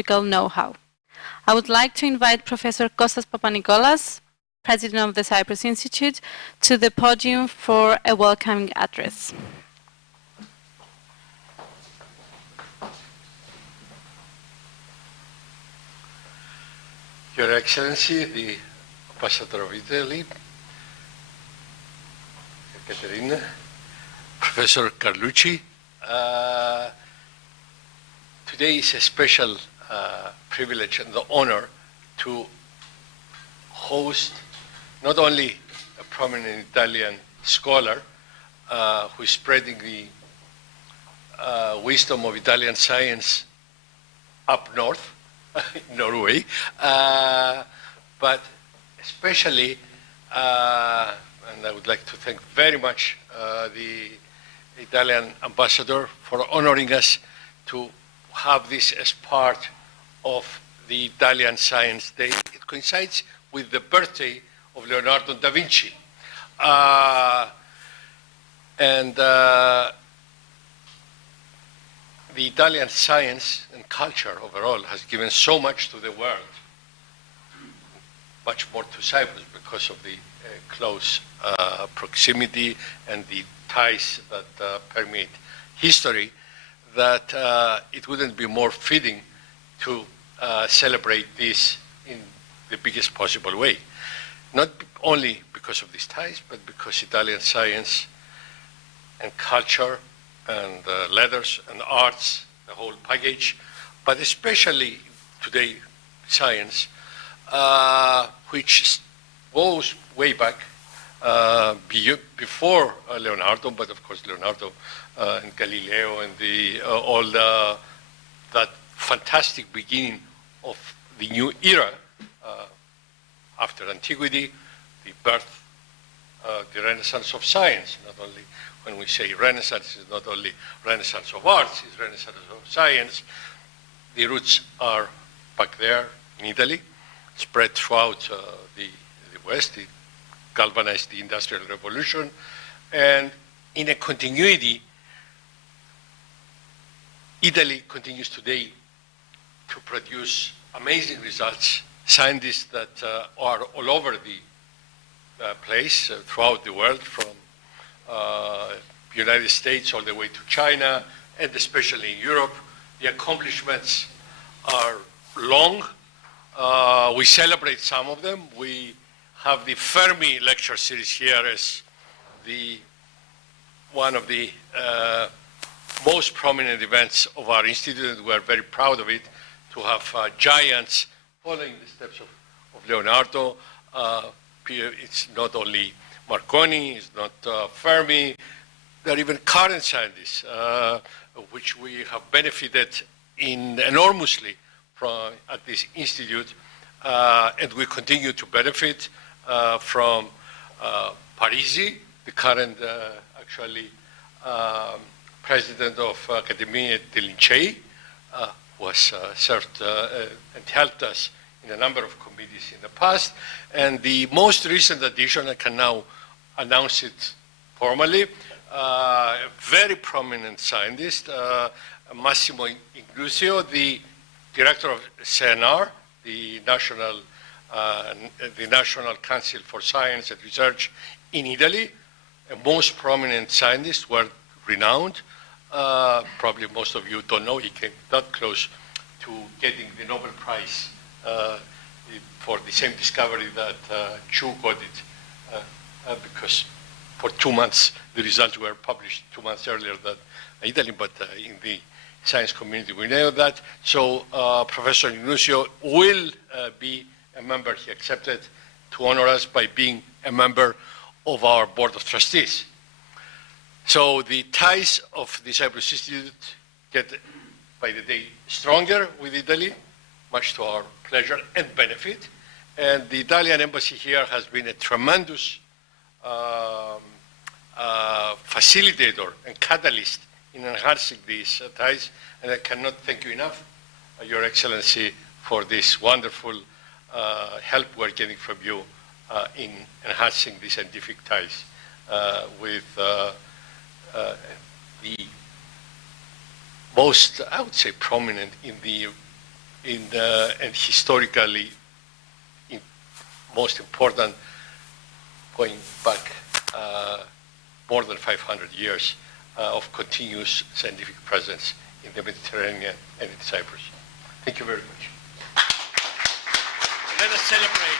know-how. I would like to invite Professor Kostas Papanikolas, President of the Cyprus Institute, to the podium for a welcoming address. Your Excellency, the Ambassador of Italy, Caterina, Professor Carlucci, today is a special privilege and the honor to host not only a prominent Italian scholar who is spreading the wisdom of Italian science up north, in Norway, but especially, and I would like to thank very much the Italian ambassador for honoring us to have this as part of the Italian Science Day. It coincides with the birthday of Leonardo da Vinci. The Italian science and culture overall has given so much to the world, much more to Cyprus because of the close proximity and the ties that permeate history, that it wouldn't be more fitting to celebrate this in the biggest possible way. Not only because of these ties, but because Italian science and culture and letters and arts, the whole package, but especially today science, which goes way back before Leonardo, but of course Leonardo and Galileo and that fantastic beginning of the new era after antiquity, the birth, the renaissance of science. Not only when we say renaissance, it's not only renaissance of arts, it's renaissance of science. The roots are back there in Italy, spread throughout the West. It galvanized the Industrial Revolution, and in a continuity, Italy continues today to produce amazing results, scientists that are all over the place, throughout the world, from United States all the way to China, and especially in Europe. The accomplishments are long. We celebrate some of them. We have the Fermi lecture series here as one of the most prominent events of our institute, and we are very proud of it, to have giants following the steps of Leonardo. It's not only Marconi, it's not Fermi, there are even current scientists, which we have benefited enormously from at this institute, and we continue to benefit from Parisi, the current president of Accademia dei Lincei, who has served and helped us in a number of committees in the past. And the most recent addition, I can now announce it formally, a very prominent scientist, Massimo Inglusio, the director of CNR, the National Council for Science and Research in Italy, a most prominent scientist, world-renowned. Probably most of you don't know, he came that close to getting the Nobel Prize for the same discovery that Chu got it, because for 2 months, the results were published 2 months earlier than Italy, but in the science community we know that. So Professor Inglusio will be a member. He accepted to honor us by being a member of our Board of Trustees. So the ties of the Cyprus Institute get by the day stronger with Italy, much to our pleasure and benefit. And the Italian embassy here has been a tremendous facilitator and catalyst in enhancing these ties. And I cannot thank you enough, Your Excellency, for this wonderful help we're getting from you in enhancing the scientific ties with the most, I would say, prominent in the and historically most important, going back more than 500 years of continuous scientific presence in the Mediterranean and in Cyprus. Thank you very much. Let us celebrate.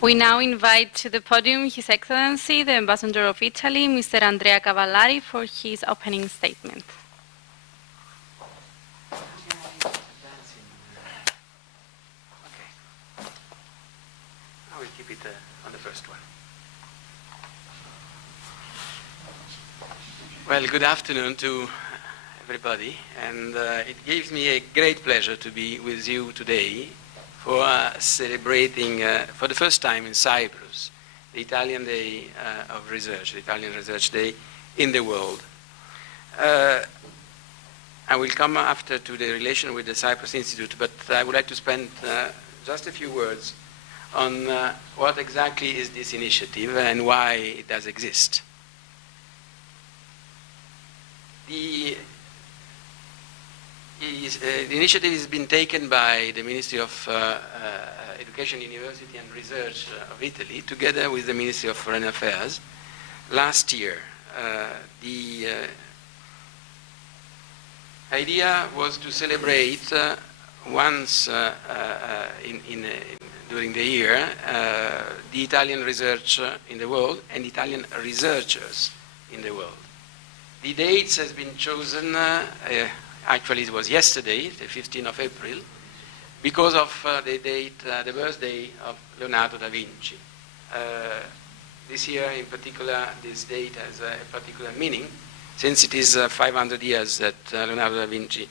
We now invite to the podium His Excellency, the Ambassador of Italy, Mr. Andrea Cavallari, for his opening statement. I will keep it on the first one. Well, good afternoon to everybody, and it gives me a great pleasure to be with you today for celebrating for the first time in Cyprus the Italian Day of Research, the Italian Research Day in the world. I will come after to the relation with the Cyprus Institute, but I would like to spend just a few words on what exactly is this initiative and why it does exist. The initiative has been taken by the Ministry of Education, University and Research of Italy, together with the Ministry of Foreign Affairs. Last year, the idea was to celebrate once during the year the Italian research in the world and Italian researchers in the world. The dates has been chosen. Actually, it was yesterday, the 15th of April, because of the birthday of Leonardo da Vinci. This year, in particular, this date has a particular meaning, since it is 500 years that Leonardo da Vinci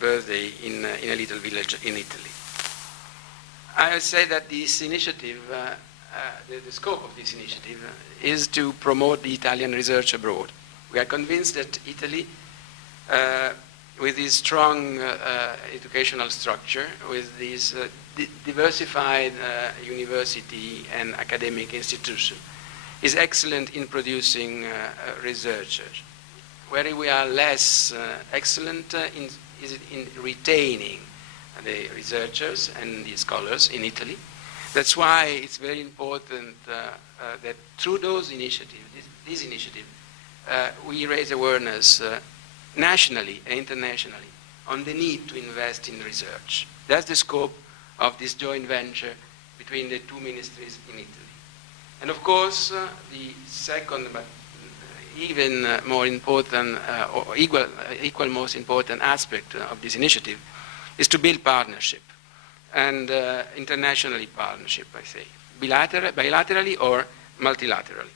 birthday in a little village in Italy. I say that this initiative, the scope of this initiative, is to promote the Italian research abroad. We are convinced that Italy, with this strong educational structure, with this diversified university and academic institution, is excellent in producing researchers. Where we are less excellent is in retaining the researchers and the scholars in Italy. That's why it's very important that through those initiatives, this initiative, we raise awareness nationally and internationally on the need to invest in research. That's the scope of this joint venture between the two ministries in Italy. And of course, the second, but even more important, or equal most important aspect of this initiative is to build partnership, and internationally partnership, I say, bilaterally or multilaterally.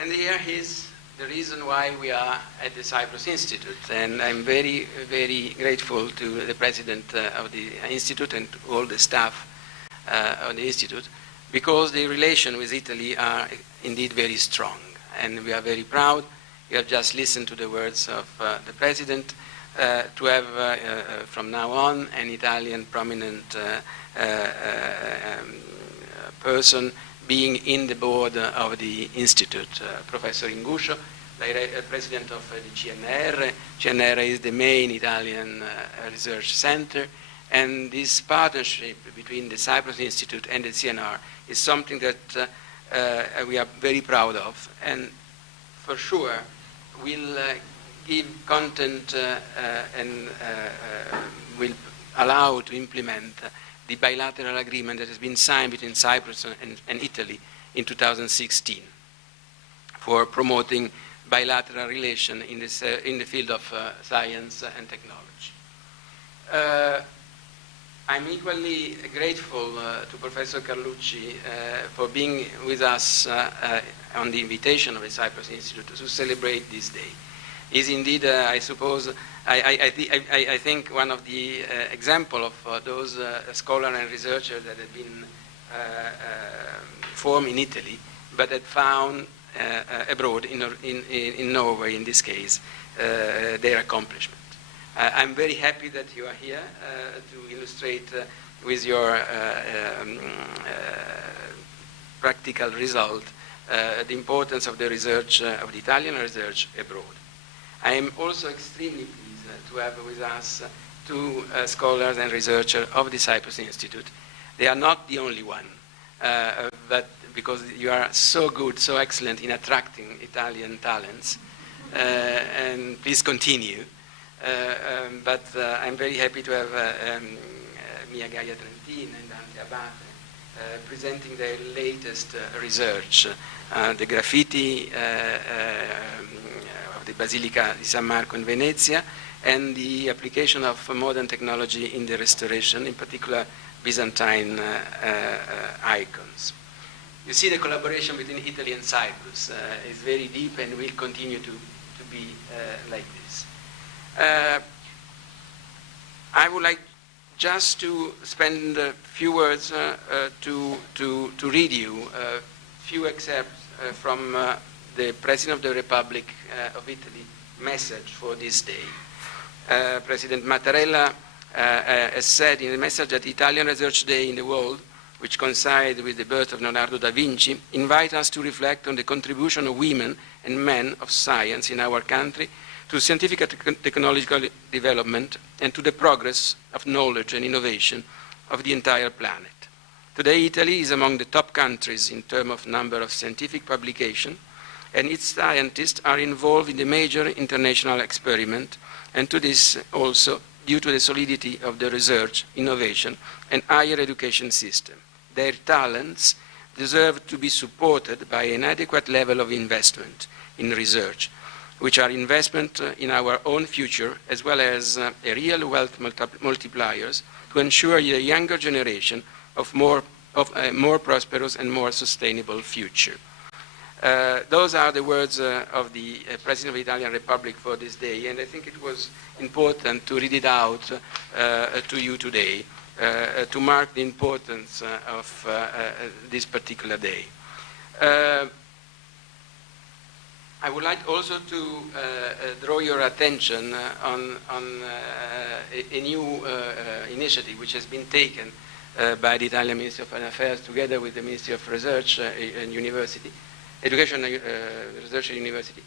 And here is the reason why we are at the Cyprus Institute, and I'm very, very grateful to the president of the Institute and to all the staff of the Institute, because the relation with Italy are indeed very strong, and we are very proud. We have just listened to the words of the president to have from now on an Italian prominent person being in the board of the Institute, Professor Inguscio, president of the CNR. CNR is the main Italian research center, and this partnership between the Cyprus Institute and the CNR is something that we are very proud of, and for sure will give content and will allow to implement the bilateral agreement that has been signed between Cyprus and Italy in 2016 for promoting bilateral relation in the field of science and technology. I'm equally grateful to Professor Carlucci for being with us on the invitation of the Cyprus Institute to celebrate this day. Is indeed, I suppose, I think one of the example of those scholars and researchers that have been formed in Italy, but that found abroad in Norway, in this case, their accomplishment. I'm very happy that you are here to illustrate with your practical result the importance of the research, of the Italian research abroad. I am also extremely pleased to have with us two scholars and researchers of the Cyprus Institute. They are not the only one, but because you are so good, so excellent in attracting Italian talents, and please continue. But I'm very happy to have Mia Gaia Trentin and Dante Abate presenting their latest research, the graffiti of the Basilica di San Marco in Venezia, and the application of modern technology in the restoration, in particular Byzantine icons. You see the collaboration between Italy and Cyprus is very deep and will continue to be like this. I would like just to spend a few words to read you a few excerpts from the President of the Republic of Italy message for this day. President Mattarella has said in the message that the Italian Research Day in the world, which coincides with the birth of Leonardo da Vinci, invite us to reflect on the contribution of women and men of science in our country to scientific and technological development and to the progress of knowledge and innovation of the entire planet. Today, Italy is among the top countries in terms of number of scientific publications, and its scientists are involved in the major international experiment, and to this also due to the solidity of the research, innovation, and higher education system. Their talents deserve to be supported by an adequate level of investment in research, which are investment in our own future, as well as a real wealth multipliers to ensure the younger generation of a more prosperous and more sustainable future. Those are the words of the President of the Italian Republic for this day, and I think it was important to read it out to you today to mark the importance of this particular day. I would like also to draw your attention on a new initiative which has been taken by the Italian Ministry of Foreign Affairs together with the Ministry of Research and University, Education, Research and University,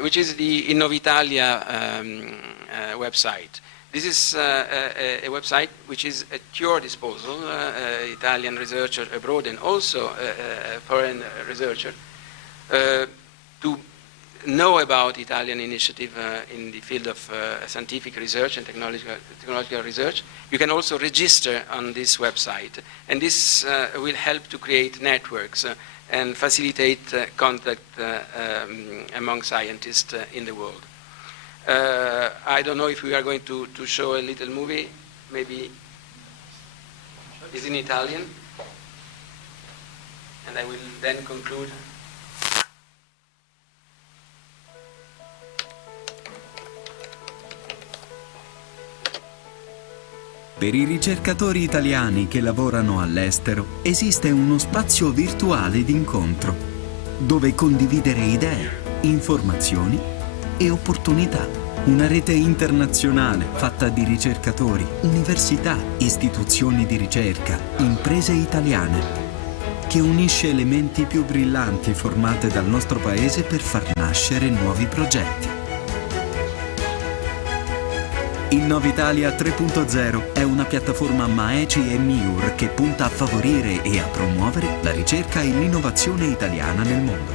which is the Innovitalia website. This is a website which is at your disposal, Italian researcher abroad and also foreign researcher, to know about Italian initiative in the field of scientific research and technological research. You can also register on this website, and this will help to create networks and facilitate contact among scientists in the world. I don't know if we are going to show a little movie, maybe it's in Italian, and I will then conclude. Per i ricercatori italiani che lavorano all'estero esiste uno spazio virtuale di incontro dove condividere idee, informazioni e opportunità. Una rete internazionale fatta di ricercatori, università, istituzioni di ricerca, imprese italiane, che unisce le menti più brillanti formate dal nostro paese per far nascere nuovi progetti. Innovitalia 3.0 è una piattaforma MAECI e MIUR che punta a favorire e a promuovere la ricerca e l'innovazione italiana nel mondo.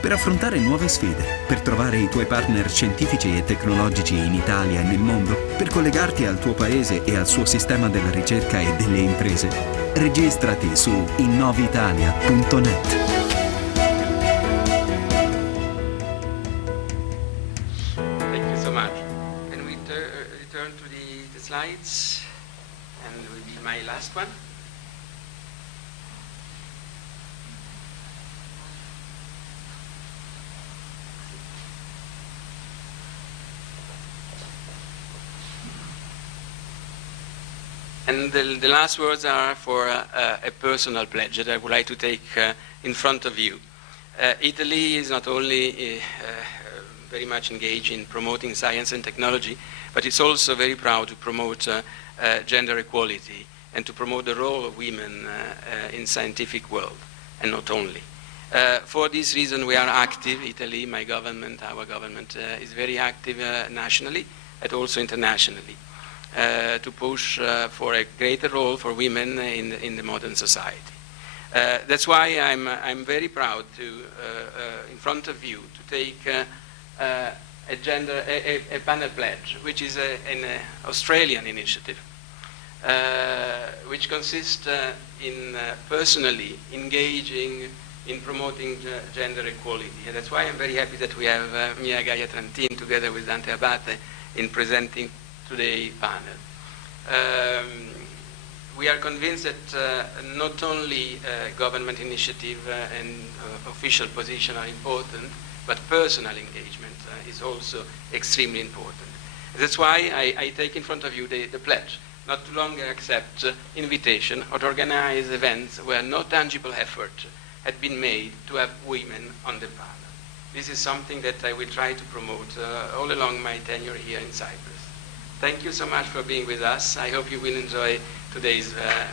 Per affrontare nuove sfide, per trovare i tuoi partner scientifici e tecnologici in Italia e nel mondo, per collegarti al tuo paese e al suo sistema della ricerca e delle imprese, registrati su innovitalia.net. Slides, and will be my last one. And the last words are for a personal pledge that I would like to take in front of you. Italy is not only very much engaged in promoting science and technology, but it's also very proud to promote gender equality and to promote the role of women in scientific world, and not only. For this reason, we are active. Italy, my government, our government, is very active nationally, but also internationally, to push for a greater role for women in the modern society. That's why I'm very proud to, in front of you, to take a panel pledge, which is an Australian initiative, which consists in personally engaging in promoting gender equality. And that's why I'm very happy that we have Mia Gaia Trantin together with Dante Abate in presenting today's panel. We are convinced that not only government initiative and official position are important, but personal engagement is also extremely important. That's why I take in front of you the pledge not to longer accept invitation or to organize events where no tangible effort had been made to have women on the panel. This is something that I will try to promote all along my tenure here in Cyprus. Thank you so much for being with us. I hope you will enjoy today's event.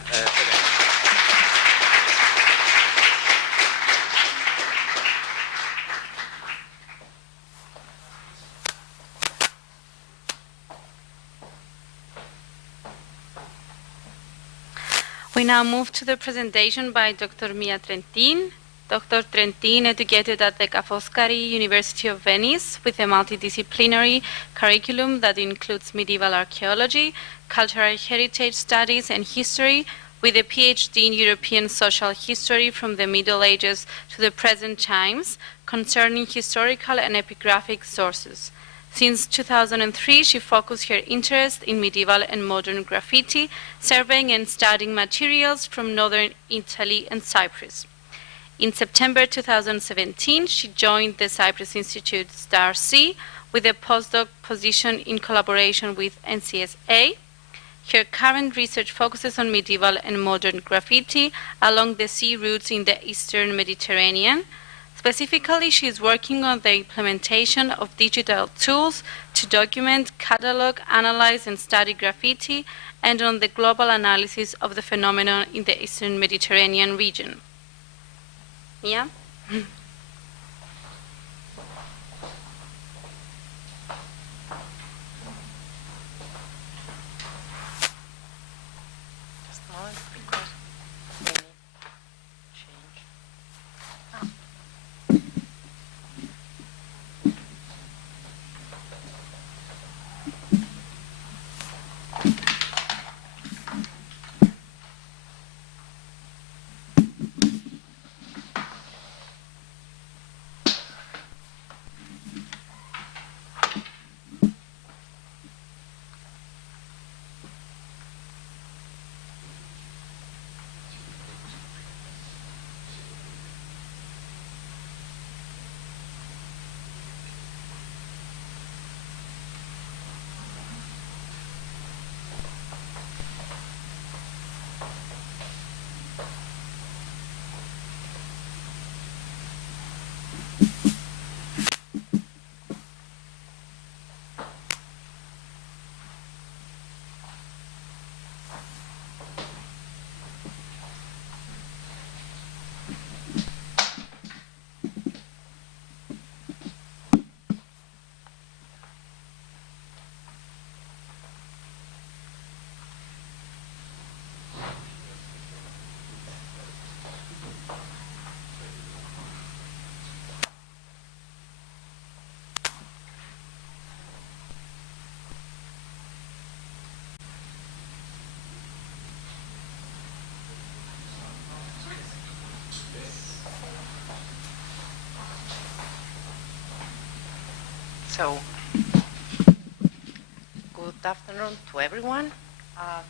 We now move to the presentation by Dr. Mia Trentin. Dr. Trentin educated at the Ca' Foscari University of Venice with a multidisciplinary curriculum that includes medieval archaeology, cultural heritage studies, and history, with a PhD in European social history from the Middle Ages to the present times, concerning historical and epigraphic sources. Since 2003, she focused her interest in medieval and modern graffiti, surveying and studying materials from northern Italy and Cyprus. In September 2017, she joined the Cyprus Institute STAR-C with a postdoc position in collaboration with NCSA. Her current research focuses on medieval and modern graffiti along the sea routes in the Eastern Mediterranean. Specifically, she is working on the implementation of digital tools to document, catalog, analyze, and study graffiti, and on the global analysis of the phenomenon in the Eastern Mediterranean region. Mia? So, good afternoon to everyone.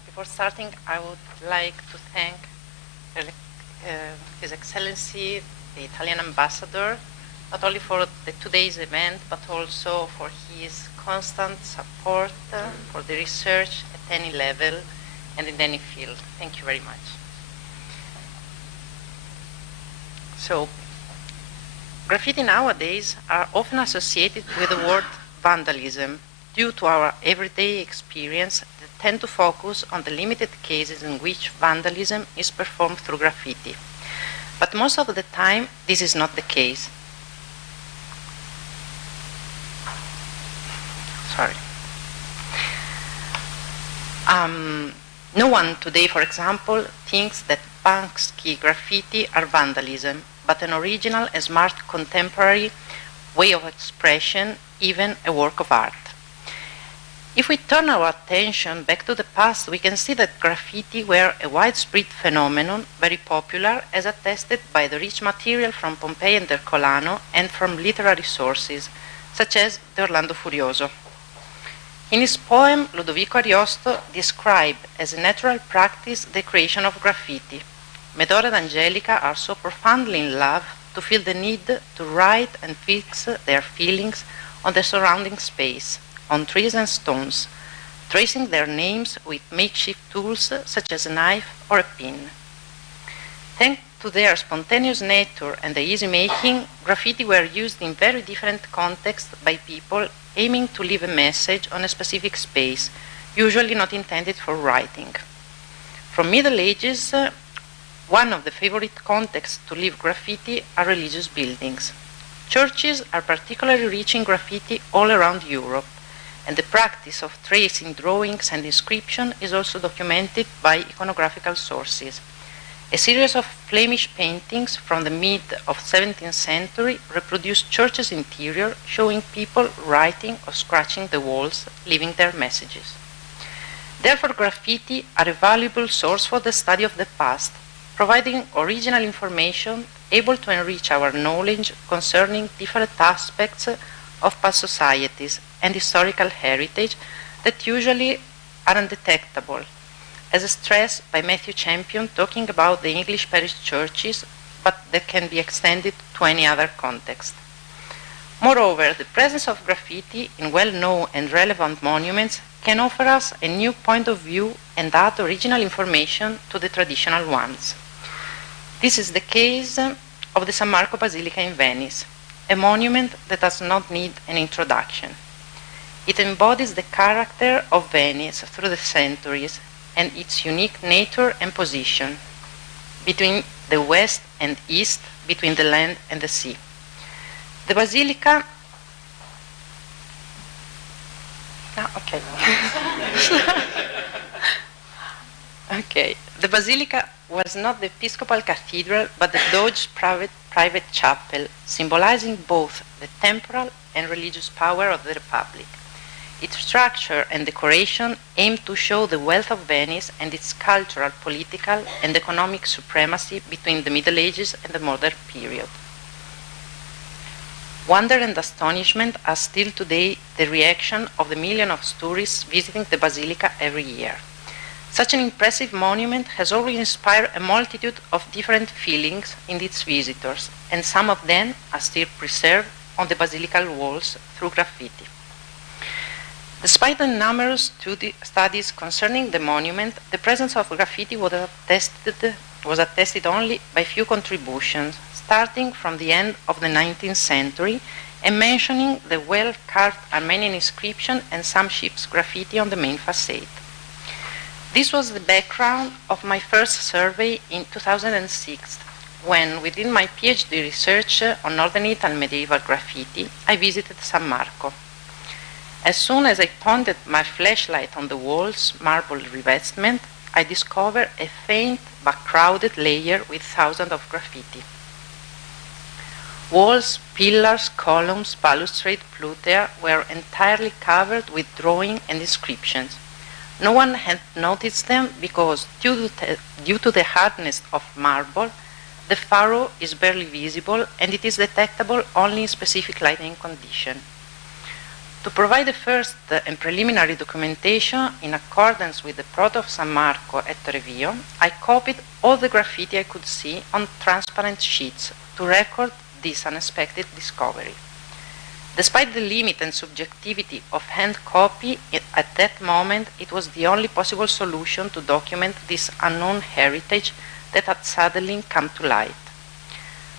Before starting, I would like to thank His Excellency, the Italian Ambassador, not only for today's event, but also for his constant support for the research at any level and in any field. Thank you very much. So, graffiti nowadays are often associated with the word vandalism due to our everyday experience that tend to focus on the limited cases in which vandalism is performed through graffiti. But most of the time, this is not the case. Sorry. No one today, for example, thinks that Banksy graffiti are vandalism, but an original and smart contemporary way of expression, even a work of art. If we turn our attention back to the past, we can see that graffiti were a widespread phenomenon, very popular, as attested by the rich material from Pompeii and Ercolano and from literary sources, such as the Orlando Furioso. In his poem, Ludovico Ariosto described as a natural practice the creation of graffiti. Medora and Angelica are so profoundly in love to feel the need to write and fix their feelings on the surrounding space, on trees and stones, tracing their names with makeshift tools such as a knife or a pin. Thanks to their spontaneous nature and the easy making, graffiti were used in very different contexts by people aiming to leave a message on a specific space, usually not intended for writing. From Middle Ages, one of the favorite contexts to leave graffiti are religious buildings. Churches are particularly rich in graffiti all around Europe, and the practice of tracing drawings and inscription is also documented by iconographical sources. A series of Flemish paintings from the mid of 17th century reproduced churches' interior, showing people writing or scratching the walls, leaving their messages. Therefore, graffiti are a valuable source for the study of the past, providing original information able to enrich our knowledge concerning different aspects of past societies and historical heritage that usually are undetectable, as stressed by Matthew Champion talking about the English parish churches, but that can be extended to any other context. Moreover, the presence of graffiti in well-known and relevant monuments can offer us a new point of view and add original information to the traditional ones. This is the case of the San Marco Basilica in Venice, a monument that does not need an introduction. It embodies the character of Venice through the centuries and its unique nature and position between the west and east, between the land and the sea. The Basilica The Basilica was not the episcopal cathedral, but the Doge's private chapel, symbolizing both the temporal and religious power of the Republic. Its structure and decoration aimed to show the wealth of Venice and its cultural, political, and economic supremacy between the Middle Ages and the modern period. Wonder and astonishment are still today the reaction of the millions of tourists visiting the Basilica every year. Such an impressive monument has already inspired a multitude of different feelings in its visitors, and some of them are still preserved on the basilical walls through graffiti. Despite the numerous studies concerning the monument, the presence of graffiti was attested only by few contributions, starting from the end of the 19th century and mentioning the well-carved Armenian inscription and some ship's graffiti on the main facade. This was the background of my first survey in 2006, when, within my PhD research on Northern Italy medieval graffiti, I visited San Marco. As soon as I pointed my flashlight on the wall's marble revestment, I discovered a faint but crowded layer with thousands of graffiti. Walls, pillars, columns, balustrade, pluther were entirely covered with drawing and inscriptions. No one had noticed them because, due to the hardness of marble, the furrow is barely visible and it is detectable only in specific lighting conditions. To provide the first and preliminary documentation in accordance with the Prof of San Marco at Torrevio, I copied all the graffiti I could see on transparent sheets to record this unexpected discovery. Despite the limit and subjectivity of hand copy, at that moment it was the only possible solution to document this unknown heritage that had suddenly come to light.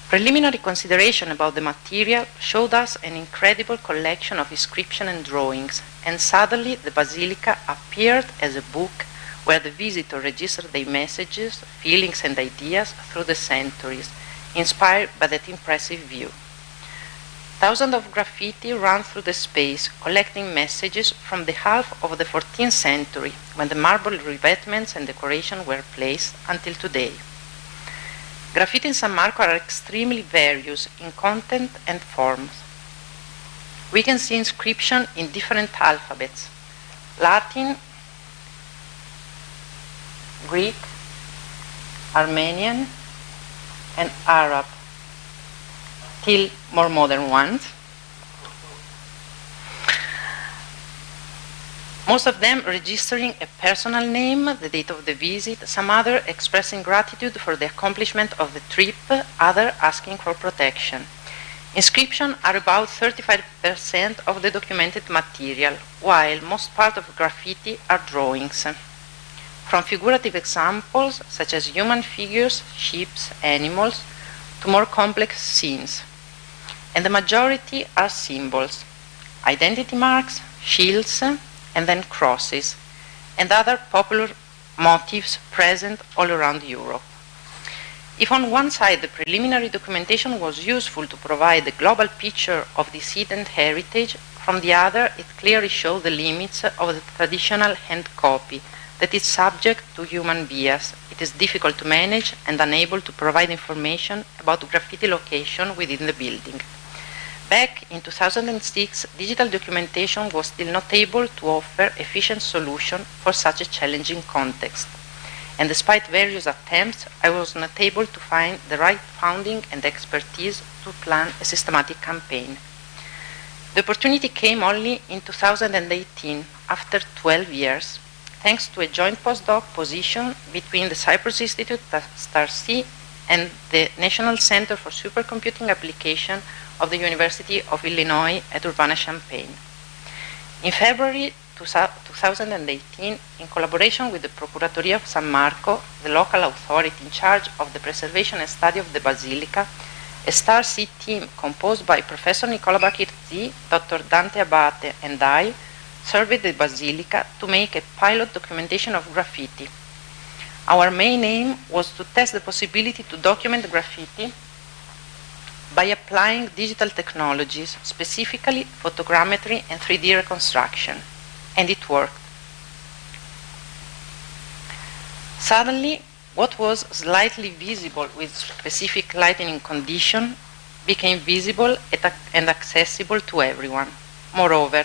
Preliminary consideration about the material showed us an incredible collection of inscriptions and drawings, and suddenly the Basilica appeared as a book where the visitor registered their messages, feelings, and ideas through the centuries, inspired by that impressive view. Thousands of graffiti ran through the space, collecting messages from the half of the 14th century, when the marble revetments and decoration were placed, until today. Graffiti in San Marco are extremely various in content and forms. We can see inscription in different alphabets: Latin, Greek, Armenian, and Arab, till more modern ones. Most of them registering a personal name, the date of the visit, some other expressing gratitude for the accomplishment of the trip, other asking for protection. Inscriptions are about 35% of the documented material, while most part of graffiti are drawings. From figurative examples, such as human figures, ships, animals, to more complex scenes. And the majority are symbols, identity marks, shields, and then crosses, and other popular motifs present all around Europe. If on one side the preliminary documentation was useful to provide a global picture of this hidden heritage, from the other it clearly showed the limits of the traditional hand copy that is subject to human bias. It is difficult to manage and unable to provide information about graffiti location within the building. Back in 2006, digital documentation was still not able to offer efficient solution for such a challenging context. And despite various attempts, I was not able to find the right funding and expertise to plan a systematic campaign. The opportunity came only in 2018, after 12 years, thanks to a joint postdoc position between the Cyprus Institute at StarC and the National Center for Supercomputing Application of the University of Illinois at Urbana-Champaign. In February 2018, in collaboration with the Procuratoría of San Marco, the local authority in charge of the preservation and study of the Basilica, a StarC team composed by Professor Nicola Bachirzi, Dr. Dante Abate, and I surveyed the Basilica to make a pilot documentation of graffiti. Our main aim was to test the possibility to document graffiti by applying digital technologies, specifically photogrammetry and 3D reconstruction, and it worked. Suddenly, what was slightly visible with specific lighting condition became visible and accessible to everyone. Moreover,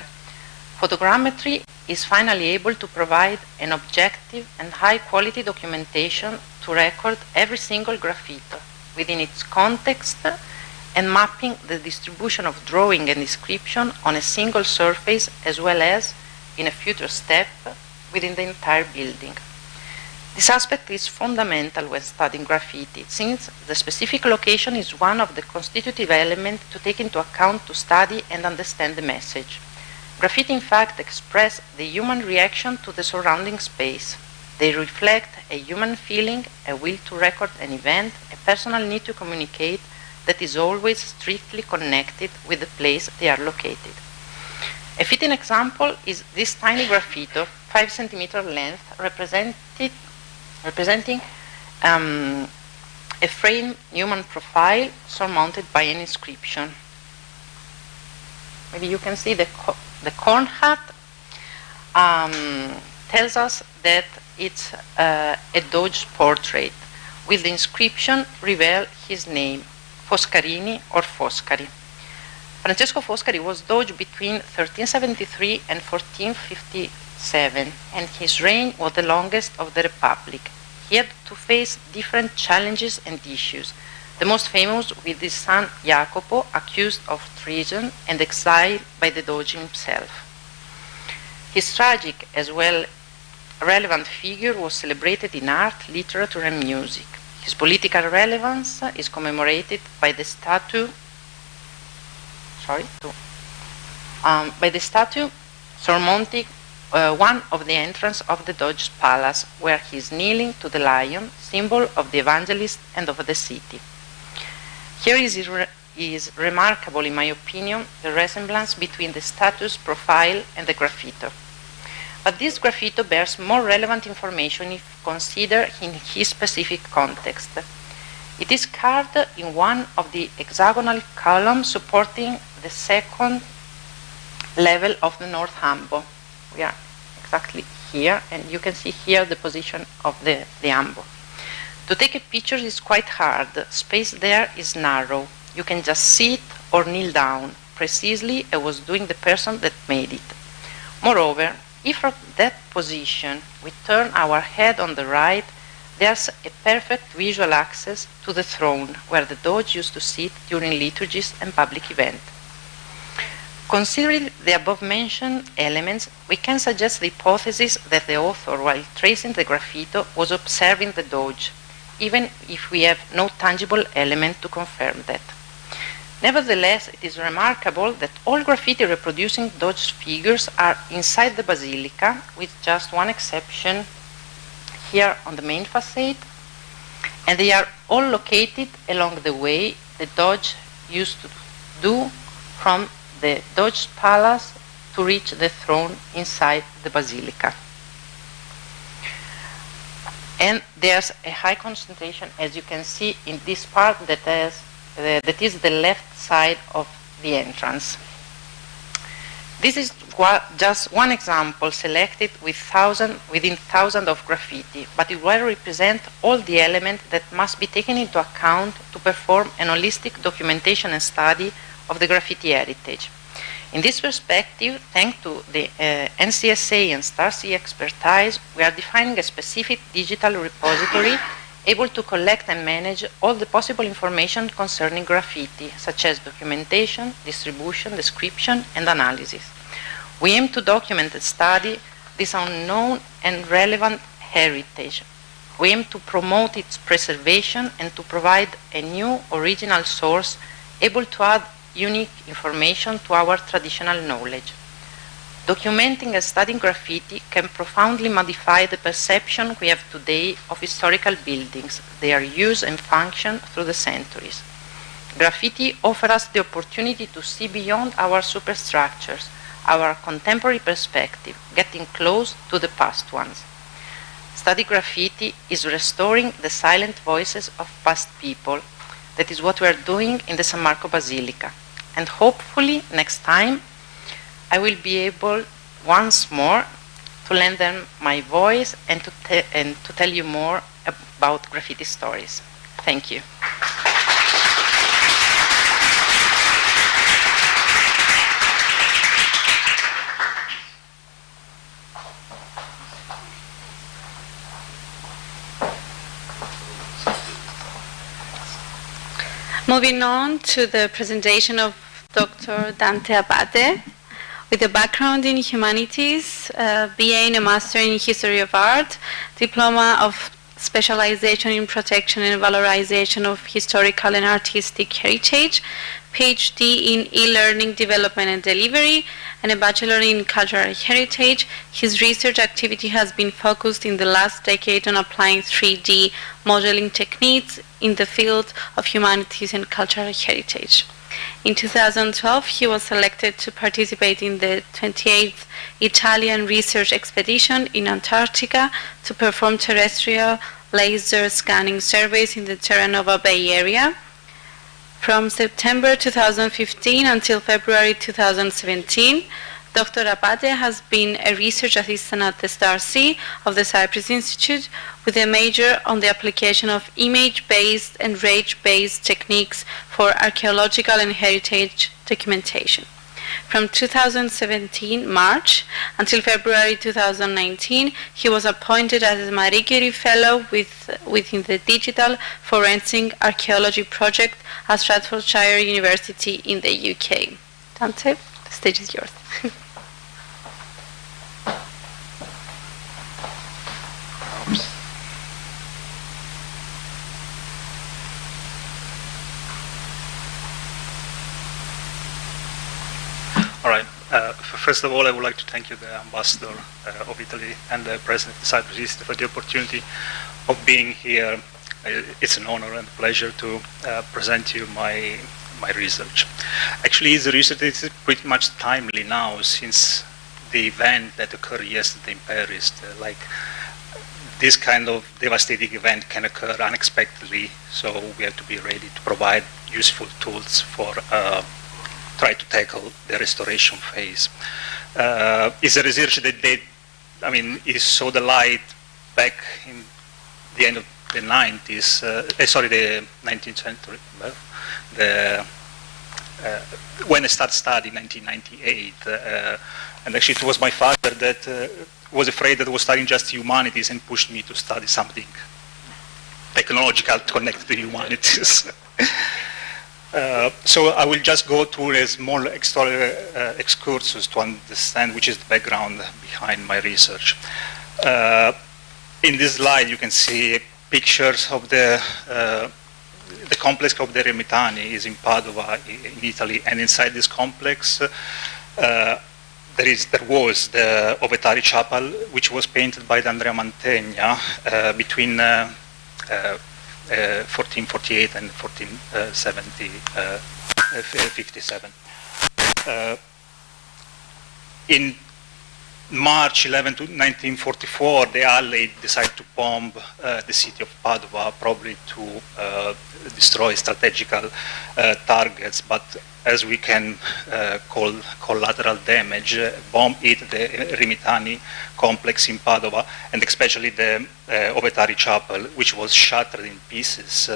photogrammetry is finally able to provide an objective and high-quality documentation to record every single graffiti within its context and mapping the distribution of drawing and description on a single surface, as well as, in a future step, within the entire building. This aspect is fundamental when studying graffiti, since the specific location is one of the constitutive elements to take into account to study and understand the message. Graffiti, in fact, express the human reaction to the surrounding space. They reflect a human feeling, a will to record an event, a personal need to communicate that is always strictly connected with the place they are located. A fitting example is this tiny graffito, 5 centimeter length, representing a framed human profile surmounted by an inscription. Maybe you can see the corn hat tells us that it's a Doge's portrait, with the inscription reveal his name, Foscarini or Foscari. Francesco Foscari was Doge between 1373 and 1457, and his reign was the longest of the Republic. He had to face different challenges and issues, the most famous with his son Jacopo, accused of treason and exiled by the Doge himself. His tragic as well relevant figure was celebrated in art, literature, and music. His political relevance is commemorated by the statue surmounting one of the entrance of the Doge's palace, where he is kneeling to the lion, symbol of the evangelist and of the city. Here is is remarkable, in my opinion, the resemblance between the status profile and the graffito. But this graffito bears more relevant information if considered in his specific context. It is carved in one of the hexagonal columns supporting the second level of the North Ambo. We are exactly here, and you can see here the position of the Ambo. To take a picture is quite hard. Space there is narrow. You can just sit or kneel down, precisely as was doing the person that made it. Moreover, if from that position we turn our head on the right, there's a perfect visual access to the throne where the Doge used to sit during liturgies and public events. Considering the above-mentioned elements, we can suggest the hypothesis that the author, while tracing the graffito, was observing the Doge, even if we have no tangible element to confirm that. Nevertheless, it is remarkable that all graffiti reproducing Doge figures are inside the Basilica, with just one exception here on the main facade, and they are all located along the way the Doge used to do from the Doge's palace to reach the throne inside the Basilica. And there's a high concentration, as you can see, in this part that is the left side of the entrance. This is just one example selected within thousands of graffiti, but it will represent all the elements that must be taken into account to perform an holistic documentation and study of the graffiti heritage. In this perspective, thanks to the NCSA and StarC expertise, we are defining a specific digital repository able to collect and manage all the possible information concerning graffiti, such as documentation, distribution, description, and analysis. We aim to document and study this unknown and relevant heritage. We aim to promote its preservation and to provide a new original source able to add unique information to our traditional knowledge. Documenting and studying graffiti can profoundly modify the perception we have today of historical buildings, their use and function through the centuries. Graffiti offers us the opportunity to see beyond our superstructures, our contemporary perspective, getting close to the past ones. Study graffiti is restoring the silent voices of past people. That is what we are doing in the San Marco Basilica. And hopefully, next time, I will be able once more to lend them my voice and to tell you more about graffiti stories. Thank you. Moving on to the presentation of Dr. Dante Abate, with a background in humanities, BA and a Master in History of Art, Diploma of Specialization in Protection and Valorization of Historical and Artistic Heritage, PhD in E-Learning Development and Delivery, and a Bachelor in Cultural Heritage. His research activity has been focused in the last decade on applying 3D modeling techniques in the field of humanities and cultural heritage. In 2012, he was selected to participate in the 28th Italian research expedition in Antarctica to perform terrestrial laser scanning surveys in the Terranova Bay area. From September 2015 until February 2017, Dr. Abate has been a research assistant at the StarC of the Cyprus Institute, with a major on the application of image-based and rage-based techniques for archaeological and heritage documentation. From 2017 March until February 2019, he was appointed as a Marie Curie Fellow within the Digital Forensic Archaeology Project at Staffordshire University in the UK. Dante, the stage is yours. All right. First of all, I would like to thank you, the Ambassador of Italy and the President of the Cyprus Institute, for the opportunity of being here. It's an honor and pleasure to present you my my research. Actually, the research is pretty much timely now, since the event that occurred yesterday in Paris, like this kind of devastating event can occur unexpectedly, so we have to be ready to provide useful tools for try to tackle the restoration phase. Is a research that it saw the light back in the end of the 90s, the 19th century, when I started studying in 1998, and actually it was my father that was afraid that I was studying just humanities and pushed me to study something technological to connect to the humanities. So I will just go through a small excursus to understand which is the background behind my research. In this slide you can see pictures of the complex of the Remitani is in Padova in Italy, and inside this complex there was the Ovetari Chapel, which was painted by Andrea Mantegna between 1448 and 1457. In March 11, 1944, the Allies decided to bomb the city of Padova, probably to destroy strategical targets, but as we can call collateral damage, bomb hit the Remitani complex in Padova, and especially the Ovetari Chapel, which was shattered in pieces,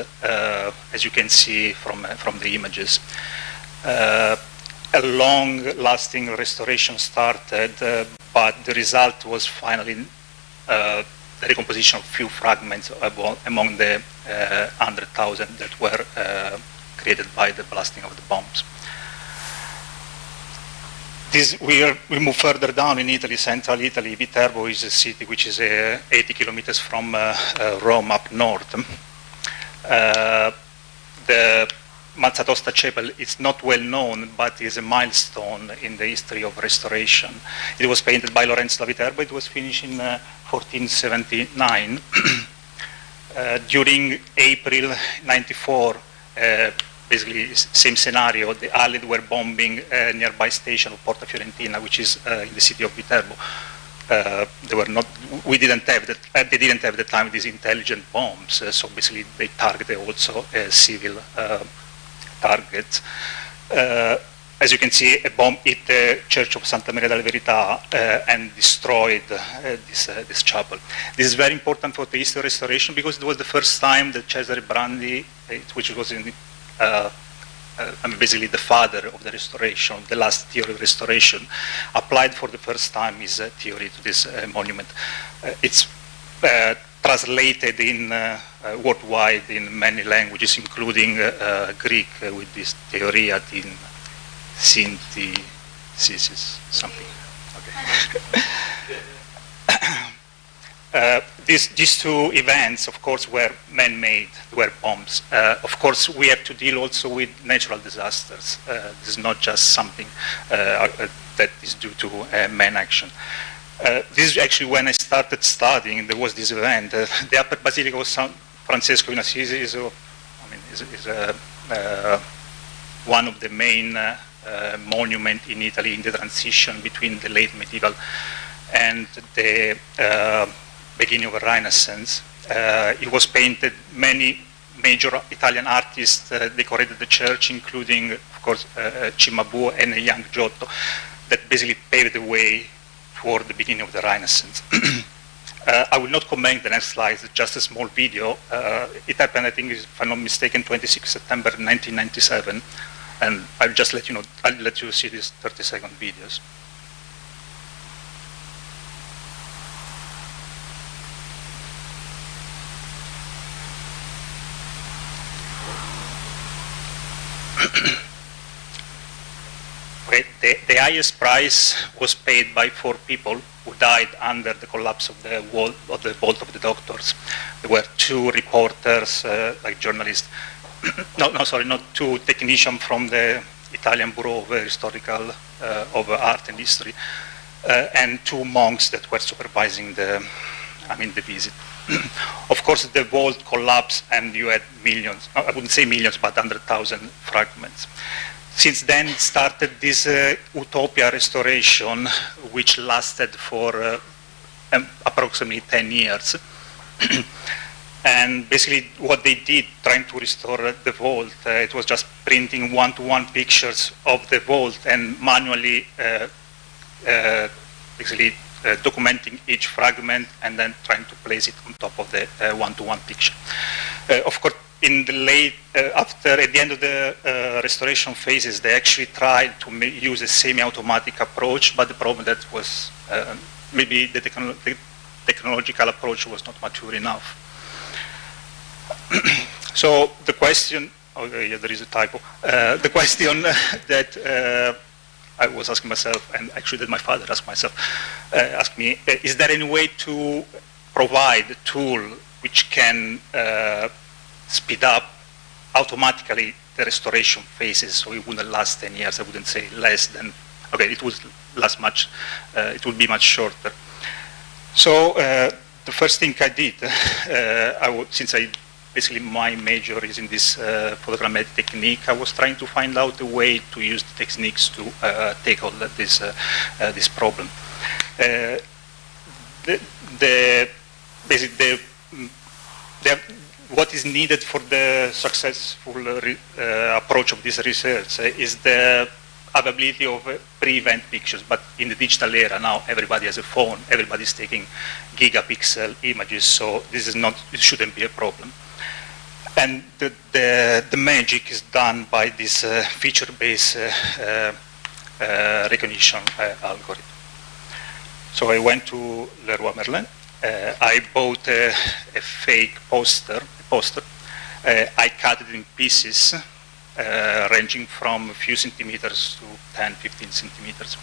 as you can see from the images. A long-lasting restoration started, but the result was finally the recomposition of few fragments among the 100,000 that were created by the blasting of the bombs. We move further down in Italy, central Italy. Viterbo is a city which is 80 kilometers from Rome up north. The Mazzatosta Chapel is not well known, but is a milestone in the history of restoration. It was painted by Lorenzo da Viterbo. It was finished in 1479. During April 94, basically same scenario, the Allies were bombing a nearby station of Porta Fiorentina, which is in the city of Viterbo. They didn't have at the time these intelligent bombs, so basically they targeted also civil targets. As you can see, a bomb hit the Church of Santa Maria della Verità and destroyed this chapel. This is very important for the history of restoration because it was the first time that Cesare Brandi, which was basically the father of the restoration, the last theory of restoration, applied for the first time his theory to this monument. It's translated in worldwide in many languages, including Greek, with this theoria in synthesis, something. Okay. These two events, of course, were man-made, were bombs. Of course, we have to deal also with natural disasters. This is not just something that is due to man action. This is actually when I started studying, there was this event. The Upper Basilica of San Francesco in Assisi is one of the main monuments in Italy in the transition between the late medieval and the beginning of the Renaissance. It was painted. Many major Italian artists decorated the church, including, of course, Cimabue and a young Giotto, that basically paved the way toward the beginning of the Renaissance. I will not comment the next slide, it's just a small video. It happened, I think, if I'm not mistaken, 26 September 1997, and I'll just let you know, I'll let you see these 30-second videos. Okay, the highest price was paid by 4 people who died under the collapse of the wall of the vault of the doctors. There were 2 reporters, like journalists. Not 2 technicians from the Italian Bureau of Historical of Art and History, and 2 monks that were supervising the the visit. Of course, the vault collapsed and you had millions, I wouldn't say millions, but 100,000 fragments. Since then, it started this utopia restoration, which lasted for approximately 10 years. And basically what they did, trying to restore the vault, it was just printing one-to-one pictures of the vault and manually documenting each fragment and then trying to place it on top of the one-to-one picture. Of course, in the at the end of the restoration phases, they actually tried to use a semi-automatic approach, but the problem that was maybe the technological approach was not mature enough. So the question, oh yeah, there is a typo. The question that I was asking myself, and actually that my father asked me, is there any way to provide a tool which can speed up automatically the restoration phases so it wouldn't last 10 years? I wouldn't say less than, okay, it would last much, it would be much shorter. So the first thing I did, since basically my major is in this photogrammetric technique, I was trying to find out a way to use the techniques to tackle this problem. What is needed for the successful approach of this research is the availability of pre-event pictures, but in the digital era now everybody has a phone, everybody's taking gigapixel images, so this is not, it shouldn't be a problem. And the magic is done by this feature-based recognition algorithm. So I went to Leroy Merlin. I bought a fake poster. I cut it in pieces, ranging from a few centimeters to 10, 15 centimeters.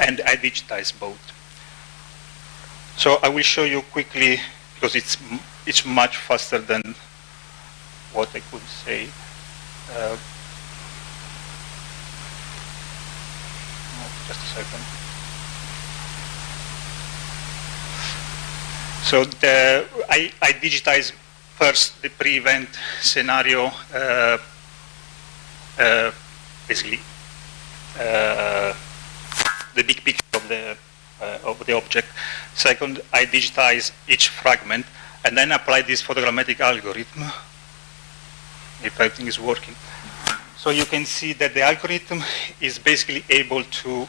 And I digitized both. So I will show you quickly, because it's much faster than what I could say. Just a second. So I digitized first the pre-event scenario, basically the big picture of the object. Second, I digitized each fragment and then applied this photogrammetric algorithm, if everything is working. So you can see that the algorithm is basically able to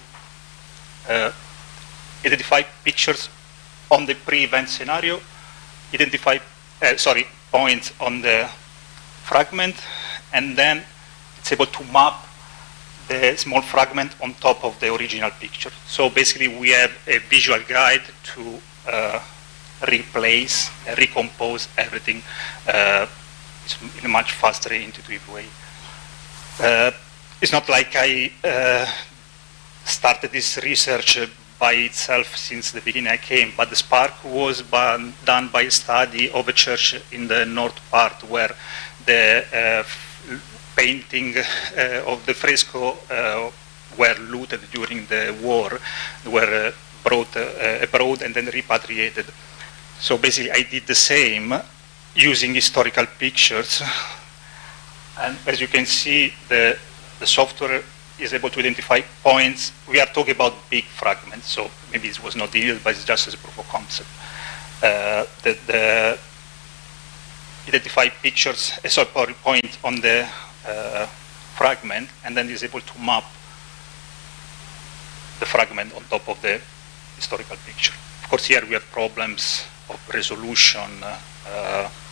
identify pictures on the pre-event scenario, identify points on the fragment, and then it's able to map the small fragment on top of the original picture. So basically we have a visual guide to replace, recompose everything in a much faster, intuitive way. It's not like I started this research by itself since the beginning I came, but the spark was done by a study of a church in the north part where the painting of the fresco were looted during the war, were brought abroad and then repatriated. So basically I did the same using historical pictures. And as you can see, the software is able to identify points. We are talking about big fragments, so maybe it was not needed, but it's just as a proof of concept. Identify pictures, point on the fragment, and then is able to map the fragment on top of the historical picture. Of course, here we have problems of resolution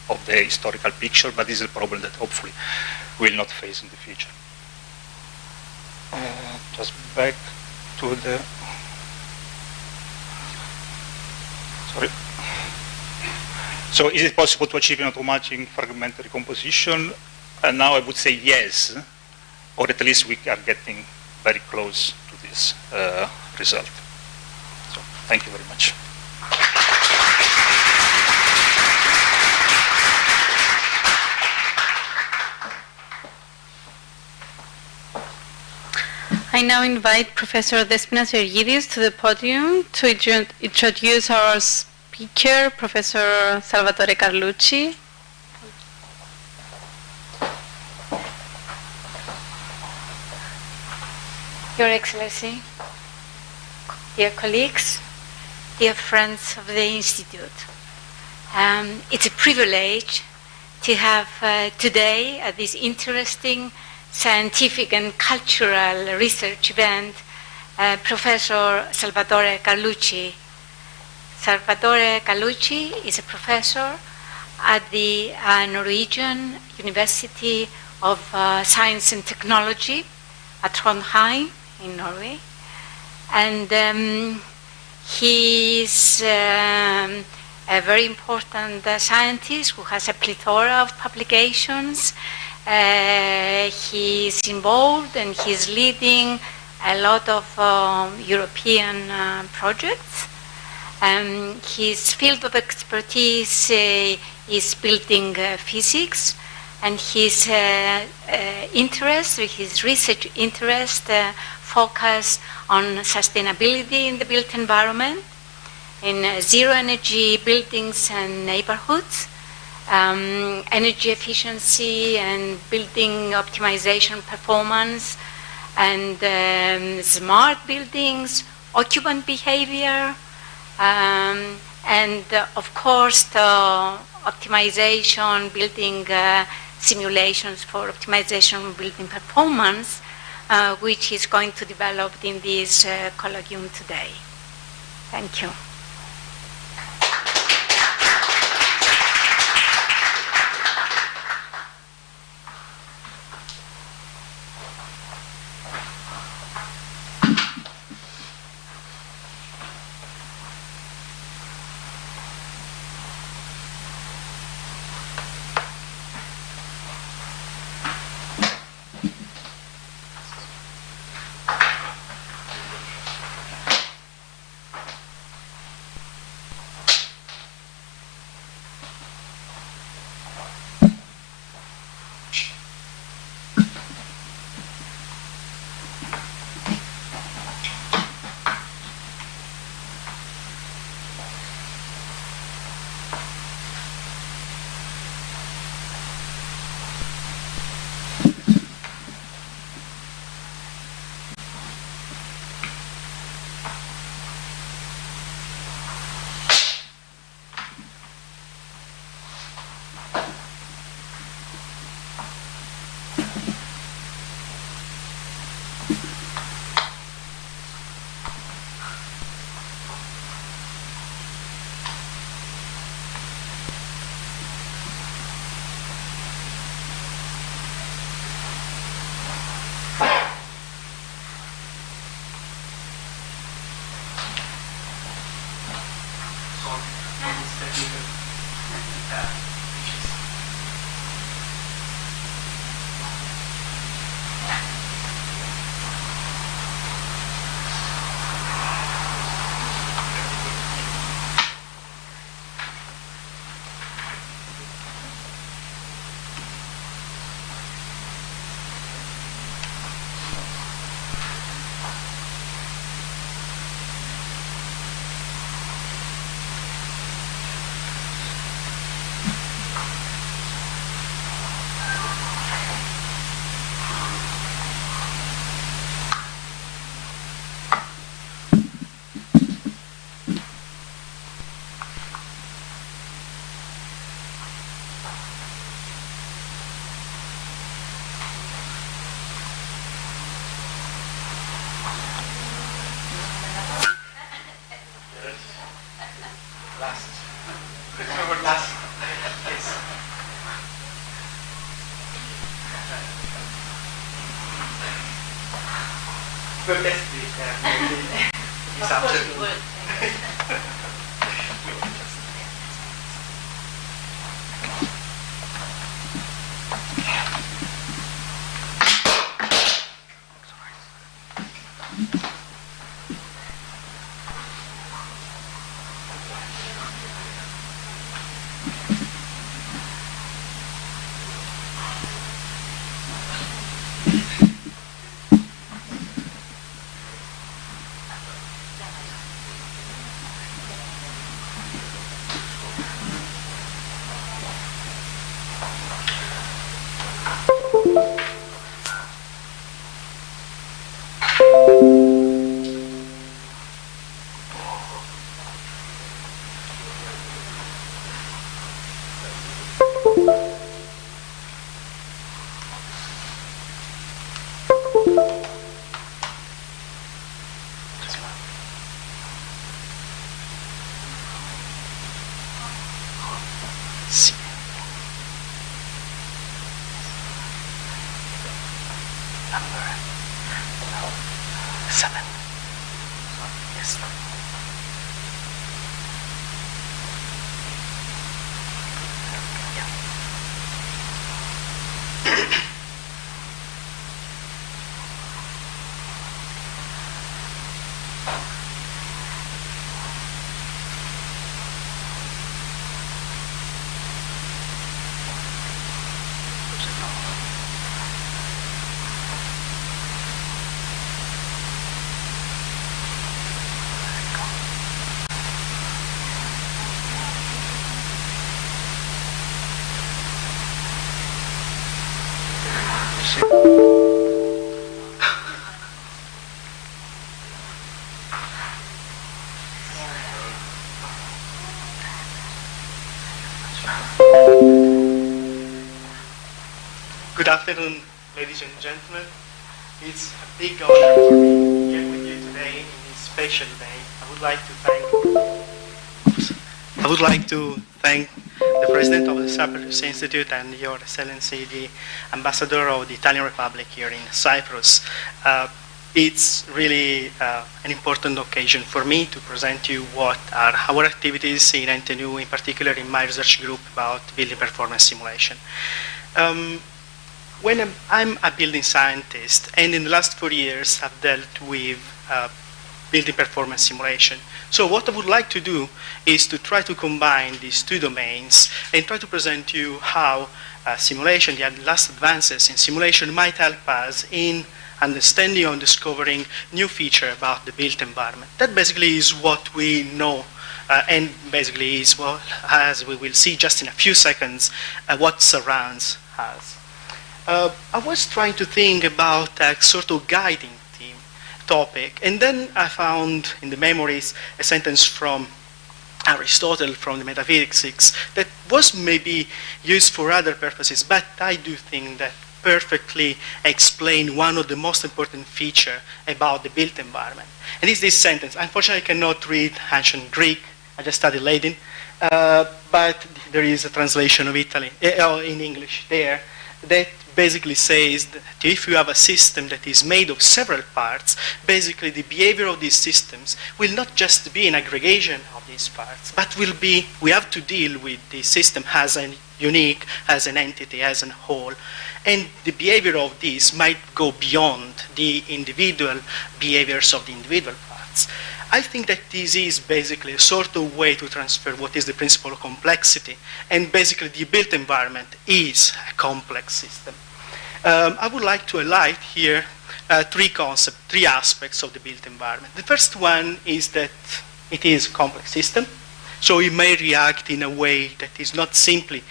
of the historical picture, but this is a problem that hopefully we will not face in the future. Just back to the, sorry. So is it possible to achieve an automatic fragment recomposition? And now I would say yes, or at least we are getting very close to this result. So thank you very much. I now invite Professor Despina Sergidis to the podium to introduce our speaker, Professor Salvatore Carlucci. Your Excellency, dear colleagues, dear friends of the Institute, it's a privilege to have today at this interesting scientific and cultural research event Professor Salvatore Carlucci. Salvatore Carlucci is a professor at the Norwegian University of Science and Technology at Trondheim in Norway. And he's a very important scientist who has a plethora of publications. He's involved and he's leading a lot of European projects. His field of expertise is building physics, and his interest, his research interest, focus on sustainability in the built environment, in zero-energy buildings and neighborhoods, energy efficiency and building optimization performance, and smart buildings, occupant behavior, and of course the optimization, building simulations for optimization of building performance, which is going to develop in this colloquium today. Thank you. Good afternoon, ladies and gentlemen. It's a big honor for me to be here with you today in this special day. I would like to thank the President of the Cyprus Institute and Your Excellency, the Ambassador of the Italian Republic here in Cyprus. It's really an important occasion for me to present you what are our activities in NTNU, in particular in my research group about building performance simulation. When I'm a building scientist, and in the last 4 years I've dealt with building performance simulation. So what I would like to do is to try to combine these two domains and try to present you how simulation, the last advances in simulation might help us in understanding and discovering new features about the built environment. That basically is what we know and basically is what, as we will see just in a few seconds, what surrounds us. I was trying to think about a sort of guiding theme topic, and then I found in the memories a sentence from Aristotle from the Metaphysics that was maybe used for other purposes, but I do think that perfectly explain one of the most important features about the built environment. And it's this sentence. Unfortunately, I cannot read ancient Greek. I just studied Latin, but there is a translation of Italy in English there that basically says that if you have a system that is made of several parts, basically the behavior of these systems will not just be an aggregation of these parts, but will be, we have to deal with the system as a unique, as an entity, as a whole. And the behavior of these might go beyond the individual behaviors of the individual parts. I think that this is basically a sort of way to transfer what is the principle of complexity. And basically the built environment is a complex system. I would like to highlight here three concepts, three aspects of the built environment. The first one is that it is a complex system. So it may react in a way that is not simply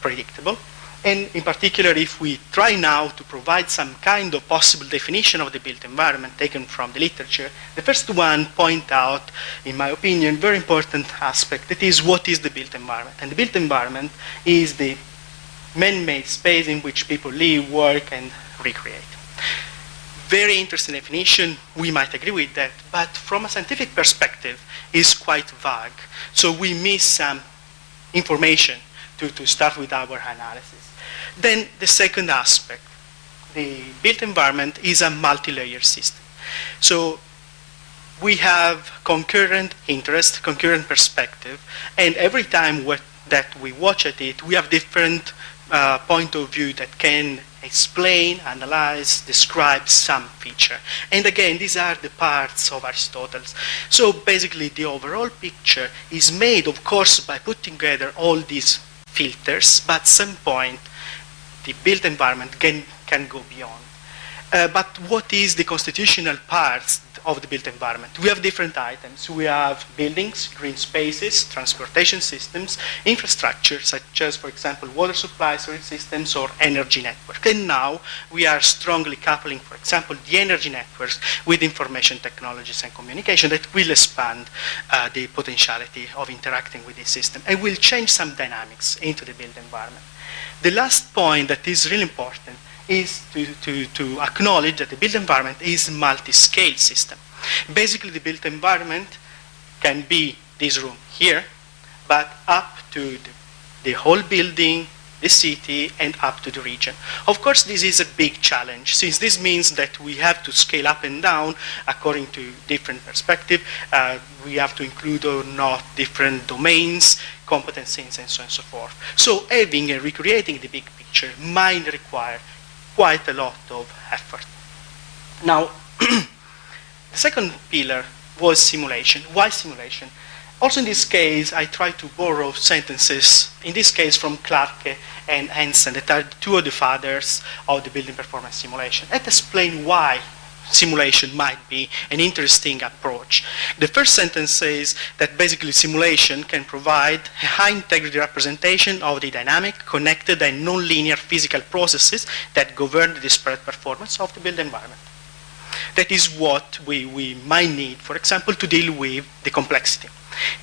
predictable. And in particular, if we try now to provide some kind of possible definition of the built environment taken from the literature, the first one point out, in my opinion, very important aspect, that is what is the built environment. And the built environment is the man-made space in which people live, work, and recreate. Very interesting definition, we might agree with that, but from a scientific perspective, is quite vague. So we miss some information to start with our analysis. Then the second aspect, the built environment is a multi-layer system. So we have concurrent interest, concurrent perspective, and every time that we watch at it, we have different point of view that can explain, analyze, describe some feature. And again, these are the parts of Aristotle. So basically, the overall picture is made, of course, by putting together all these filters, but at some point, the built environment can go beyond. But what is the constitutional parts of the built environment? We have different items. We have buildings, green spaces, transportation systems, infrastructure, such as, for example, water supply, storage systems, or energy network. And now we are strongly coupling, for example, the energy networks with information technologies and communication that will expand the potentiality of interacting with this system and will change some dynamics into the built environment. The last point that is really important is to acknowledge that the built environment is a multi-scale system. Basically, the built environment can be this room here, but up to the whole building, the city, and up to the region. Of course, this is a big challenge, since this means that we have to scale up and down according to different perspectives. We have to include or not different domains, competencies, and so on and so forth. So having and recreating the big picture might require quite a lot of effort. Now, the second pillar was simulation. Why simulation? Also in this case, I try to borrow sentences, in this case from Clarke and Hansen, that are two of the fathers of the building performance simulation, that explain why simulation might be an interesting approach. The first sentence says that basically simulation can provide a high integrity representation of the dynamic, connected, and non-linear physical processes that govern the disparate performance of the built environment. That is what we might need, for example, to deal with the complexity.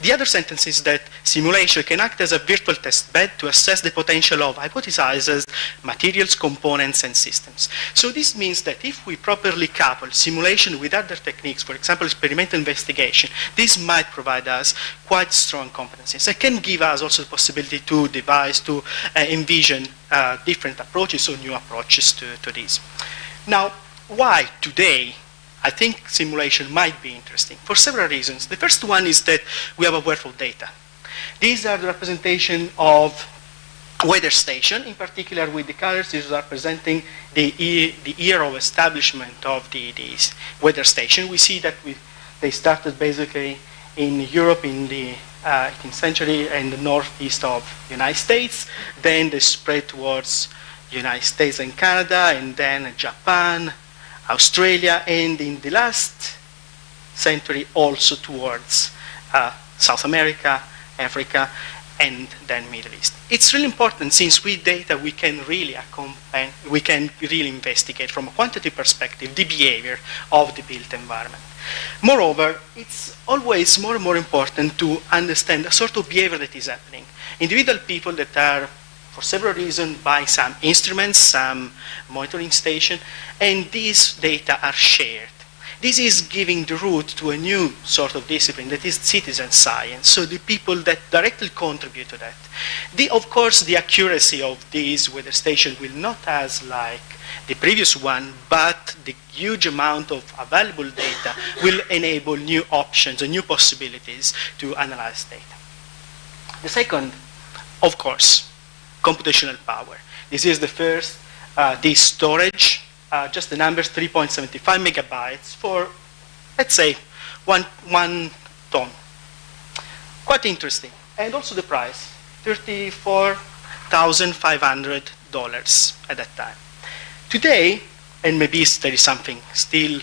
The other sentence is that simulation can act as a virtual test bed to assess the potential of hypothesized materials, components, and systems. So this means that if we properly couple simulation with other techniques, for example, experimental investigation, this might provide us quite strong competencies. It can give us also the possibility to devise, to envision different approaches or new approaches to this. Now, why today I think simulation might be interesting for several reasons. The first one is that we have a wealth of data. These are the representation of weather station, in particular with the colors. These are representing the year of establishment of the weather station. We see that they started basically in Europe in the 18th century and the northeast of the United States. Then they spread towards the United States and Canada, and then Japan, Australia, and in the last century also towards South America, Africa, and then Middle East. It's really important, since with data we can really investigate from a quantitative perspective the behavior of the built environment. Moreover, it's always more and more important to understand the sort of behavior that is happening. Individual people that are, for several reasons, buying some instruments, some monitoring station, and these data are shared. This is giving the root to a new sort of discipline that is citizen science, so the people that directly contribute to that. Of course, the accuracy of this weather station will not as like the previous one, but the huge amount of available data will enable new options and new possibilities to analyze data. The second, of course, computational power. This is the first, this storage, just the numbers, 3.75 megabytes for, let's say, one ton. Quite interesting. And also the price, $34,500 at that time. Today, and maybe there is something still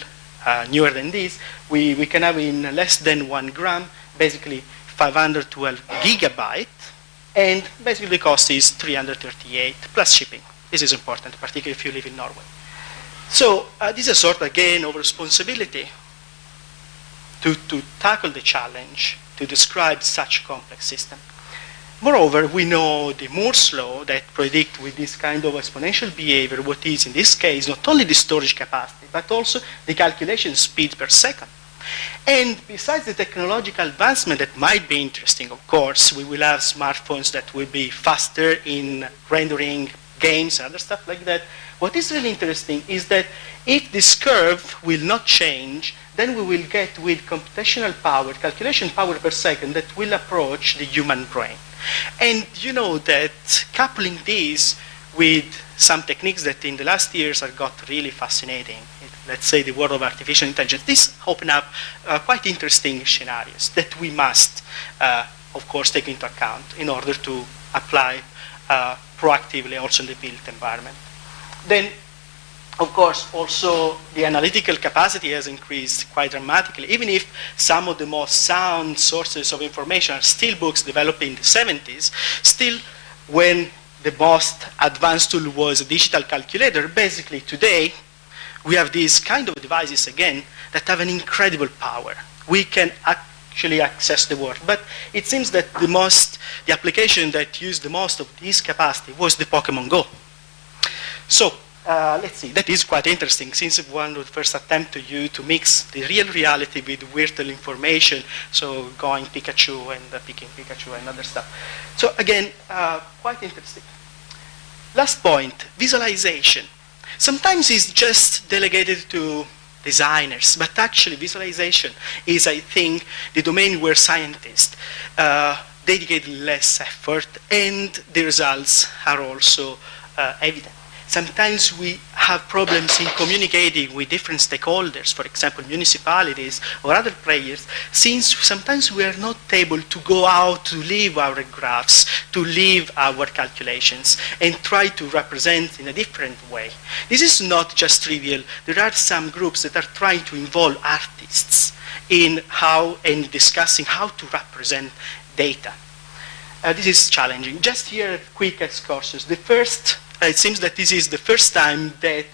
newer than this, we can have in less than 1 gram, basically 512 gigabyte, and basically the cost is 338 plus shipping. This is important, particularly if you live in Norway. So this is a sort, again, of responsibility to tackle the challenge, to describe such a complex system. Moreover, we know the Moore's law that predicts with this kind of exponential behavior what is, in this case, not only the storage capacity, but also the calculation speed per second. And besides the technological advancement that might be interesting, of course, we will have smartphones that will be faster in rendering games and other stuff like that. What is really interesting is that if this curve will not change, then we will get with computational power, calculation power per second, that will approach the human brain. And you know that coupling this with some techniques that in the last years have got really fascinating, let's say the world of artificial intelligence, this open up quite interesting scenarios that we must, of course, take into account in order to apply proactively also in the built environment. Then, of course, also the analytical capacity has increased quite dramatically, even if some of the most sound sources of information are still books developed in the 70s, still when the most advanced tool was a digital calculator, basically today we have these kind of devices again that have an incredible power. We can actually access the world, but it seems that the application that used the most of this capacity was the Pokemon Go. So let's see, that is quite interesting, since one would first attempt to mix the real reality with virtual information, so going Pikachu and picking Pikachu and other stuff. So again, quite interesting. Last point, visualization. Sometimes it's just delegated to designers, but actually visualization is, I think, the domain where scientists dedicate less effort, and the results are also evident. Sometimes we have problems in communicating with different stakeholders, for example, municipalities or other players, since sometimes we are not able to go out to leave our graphs, to leave our calculations, and try to represent in a different way. This is not just trivial. There are some groups that are trying to involve artists in how and discussing how to represent data. This is challenging. Just here, quick excursus. It seems that this is the first time that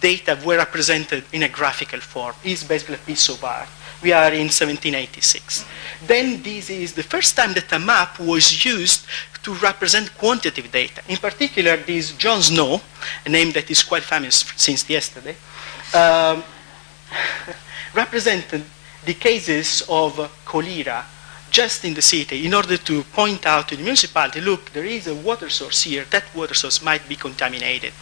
data were represented in a graphical form. It's basically a piece of art. We are in 1786. Then this is the first time that a map was used to represent quantitative data. In particular, this John Snow, a name that is quite famous since yesterday, represented the cases of cholera just in the city in order to point out to the municipality, look, there is a water source here, that water source might be contaminated.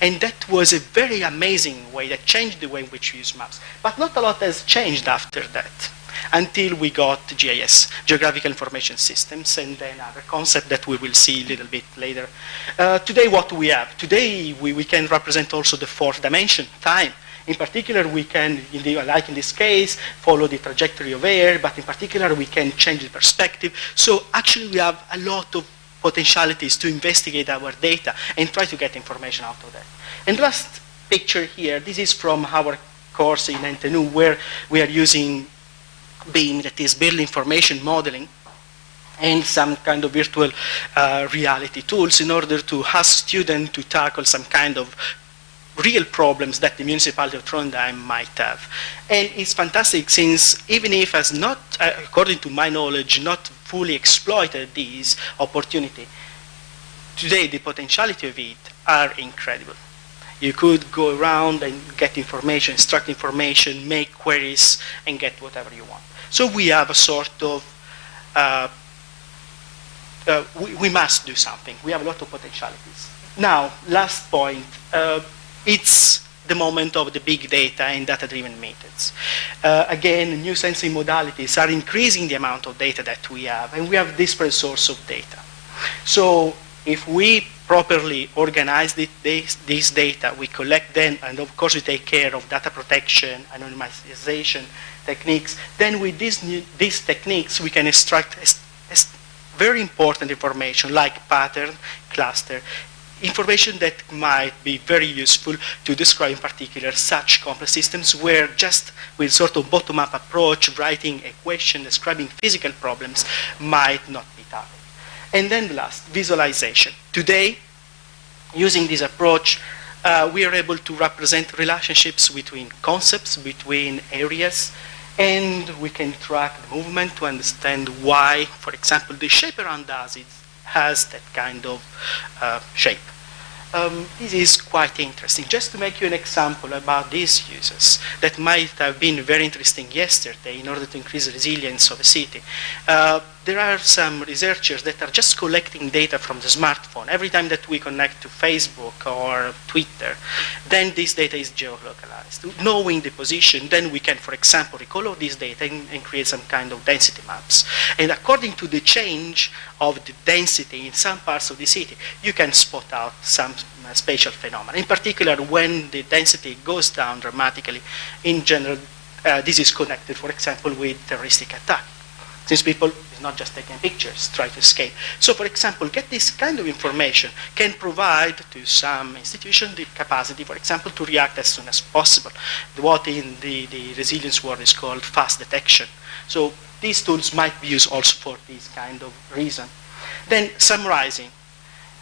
And that was a very amazing way that changed the way in which we use maps. But not a lot has changed after that, until we got GIS, Geographical Information Systems, and then other concept that we will see a little bit later. Today, what do we have? Today, we can represent also the fourth dimension, time. In particular, we can, like in this case, follow the trajectory of air, but in particular, we can change the perspective. So actually, we have a lot of potentialities to investigate our data and try to get information out of that. And last picture here, this is from our course in NTNU, where we are using BIM, that is Building Information Modeling, and some kind of virtual reality tools in order to ask students to tackle some kind of real problems that the municipality of Trondheim might have. And it's fantastic since even if has not, according to my knowledge, not fully exploited this opportunity, today the potentiality of it are incredible. You could go around and get information, extract information, make queries, and get whatever you want. So we have a sort of, we must do something. We have a lot of potentialities. Now, last point. It's the moment of the big data and data-driven methods. Again, new sensing modalities are increasing the amount of data that we have, and we have disparate sources of data. So if we properly organize this data, we collect them, and of course we take care of data protection, anonymization techniques, then with these techniques we can extract very important information like pattern, cluster, information that might be very useful to describe in particular such complex systems where just with sort of bottom-up approach, writing a question, describing physical problems might not be tackled. And then the last, visualization. Today, using this approach, we are able to represent relationships between concepts, between areas, and we can track the movement to understand why, for example, the shape around us has that kind of shape. This is quite interesting. Just to make you an example about these uses that might have been very interesting yesterday in order to increase the resilience of a city. There are some researchers that are just collecting data from the smartphone. Every time that we connect to Facebook or Twitter, then this data is geolocalized. Knowing the position, then we can, for example, recall all this data and create some kind of density maps. And according to the change of the density in some parts of the city, you can spot out some spatial phenomena. In particular, when the density goes down dramatically, in general, this is connected, for example, with terroristic attack. Since people is not just taking pictures, try to escape. So, for example, get this kind of information can provide to some institution the capacity, for example, to react as soon as possible. What in the resilience world is called fast detection. So these tools might be used also for this kind of reason. Then summarizing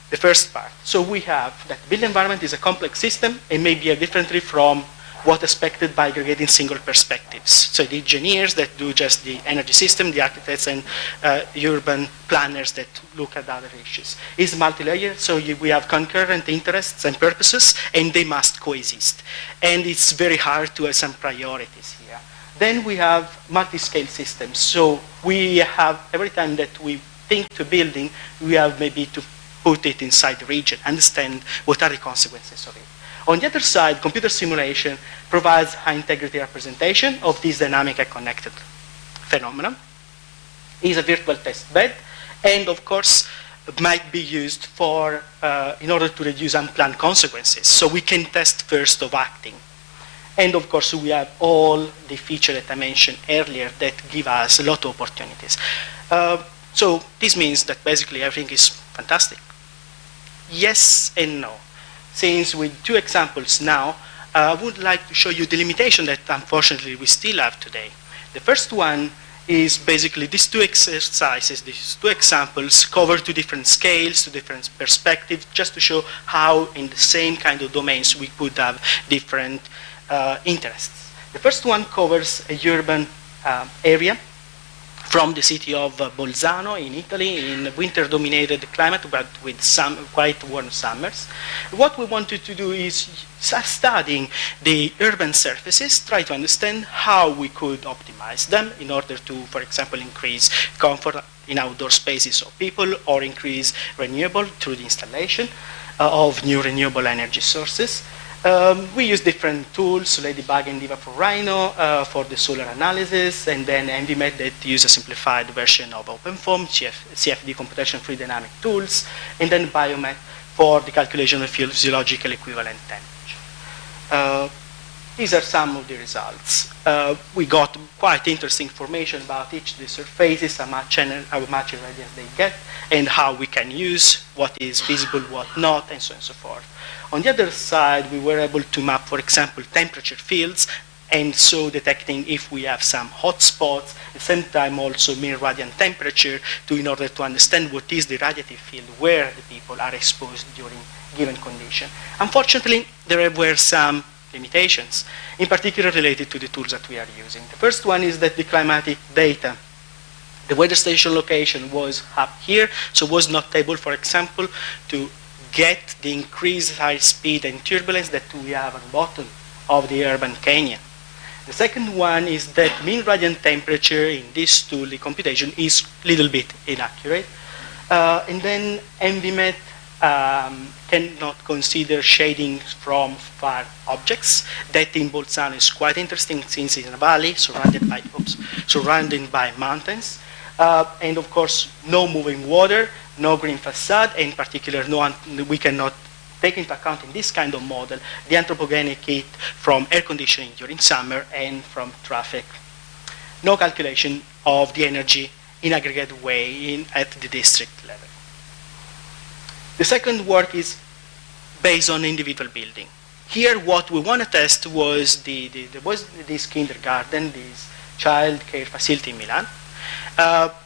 the first part. So we have that built environment is a complex system and may behave differently from what expected by aggregating single perspectives. So the engineers that do just the energy system, the architects and urban planners that look at other issues. It's multi-layered, so we have concurrent interests and purposes, and they must coexist. And it's very hard to have some priorities here. Then we have multi-scale systems. So we have, every time that we think to building, we have maybe to put it inside the region, understand what are the consequences of it. On the other side, computer simulation provides high integrity representation of this dynamic and connected phenomenon. It is a virtual test bed, and of course, might be used for, in order to reduce unplanned consequences. So we can test first of acting. And of course, we have all the features that I mentioned earlier that give us a lot of opportunities. So this means that basically everything is fantastic. Yes and no. Since with two examples now, I would like to show you the limitation that unfortunately we still have today. The first one is basically these two exercises, these two examples cover two different scales, two different perspectives, just to show how in the same kind of domains we could have different interests. The first one covers a urban area from the city of Bolzano in Italy, in winter-dominated climate, but with some quite warm summers. What we wanted to do is studying the urban surfaces, try to understand how we could optimize them in order to, for example, increase comfort in outdoor spaces of people or increase renewable through the installation of new renewable energy sources. We use different tools, Ladybug and Diva for Rhino for the solar analysis, and then EnviMed that use a simplified version of OpenFOAM, CFD computation free dynamic tools, and then Biomet for the calculation of physiological equivalent temperature. These are some of the results. We got quite interesting information about each of the surfaces, how much irradiance they get, and how we can use, what is feasible, what not, and so on and so forth. On the other side, we were able to map, for example, temperature fields, and so detecting if we have some hot spots, at the same time also mean radiant temperature, in order to understand what is the radiative field where the people are exposed during given condition. Unfortunately, there were some limitations, in particular related to the tools that we are using. The first one is that the climatic data, the weather station location was up here, so was not able, for example, to get the increased high speed and turbulence that we have at the bottom of the urban canyon. The second one is that mean radiant temperature in this tool, the computation, is a little bit inaccurate. And then EnviMed cannot consider shading from far objects. That in Bolzano is quite interesting since it's in a valley surrounded by mountains. And of course, no moving water, no green facade, and in particular, we cannot take into account in this kind of model the anthropogenic heat from air conditioning during summer and from traffic. No calculation of the energy in aggregate way at the district level. The second work is based on individual building. Here, what we want to test was this kindergarten, this child care facility in Milan.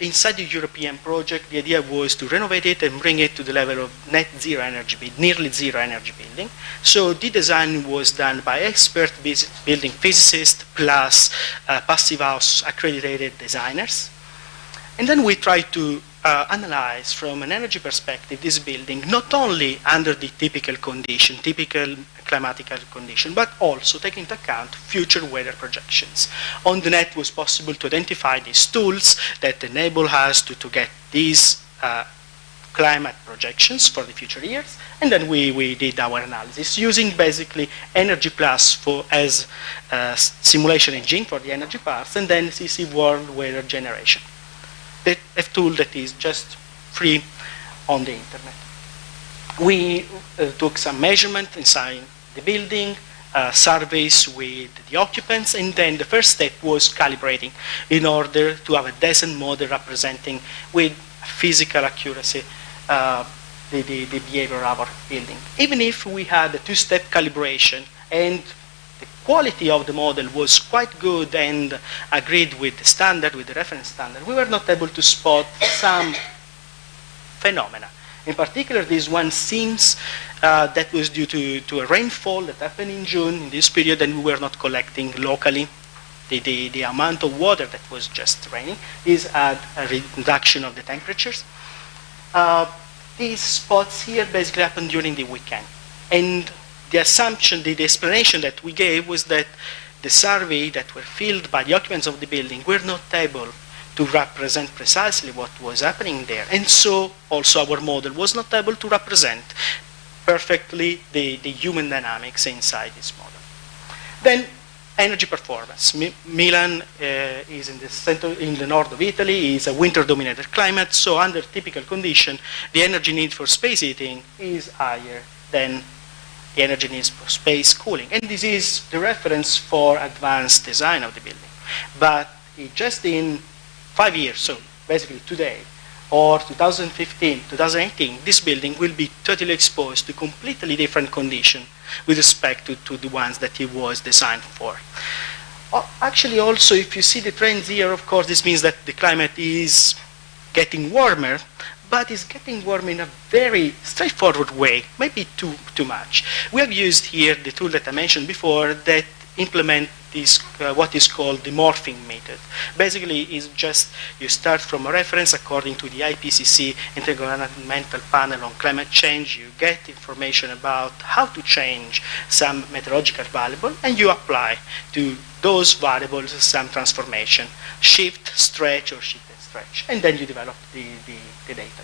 Inside the European project, the idea was to renovate it and bring it to the level of net zero energy, nearly zero energy building. So the design was done by expert building physicists plus passive house accredited designers. And then we tried to analyze from an energy perspective this building, not only under the typical condition, typical climatical condition, but also take into account future weather projections. On the net, it was possible to identify these tools that enable us to get these climate projections for the future years, and then we did our analysis using basically Energy Plus as a simulation engine for the energy parts, and then CC World Weather Generation. A tool that is just free on the internet. We took some measurement inside the building, surveys with the occupants, and then the first step was calibrating in order to have a decent model representing with physical accuracy the behavior of our building. Even if we had a two-step calibration and the quality of the model was quite good and agreed with the standard, with the reference standard, we were not able to spot some phenomena. In particular, this one seems That was due to a rainfall that happened in June in this period, and we were not collecting locally the amount of water that was just raining. This had a reduction of the temperatures. These spots here basically happened during the weekend. And the assumption, the explanation that we gave was that the survey that were filled by the occupants of the building were not able to represent precisely what was happening there. And so also our model was not able to represent perfectly the human dynamics inside this model. Then energy performance. Milan is in the center, in the north of Italy, is a winter-dominated climate, so under typical condition, the energy need for space heating is higher than the energy needs for space cooling. And this is the reference for advanced design of the building. But just in 5 years, so basically today, or 2015, 2018, this building will be totally exposed to completely different conditions with respect to the ones that it was designed for. Actually, also, if you see the trends here, of course, this means that the climate is getting warmer, but it's getting warmer in a very straightforward way, maybe too much. We have used here the tool that I mentioned before that implement this, what is called the morphing method. Basically, it's just you start from a reference according to the IPCC Intergovernmental Panel on Climate Change. You get information about how to change some meteorological variable, and you apply to those variables some transformation, shift, stretch, or shift and stretch, and then you develop the data.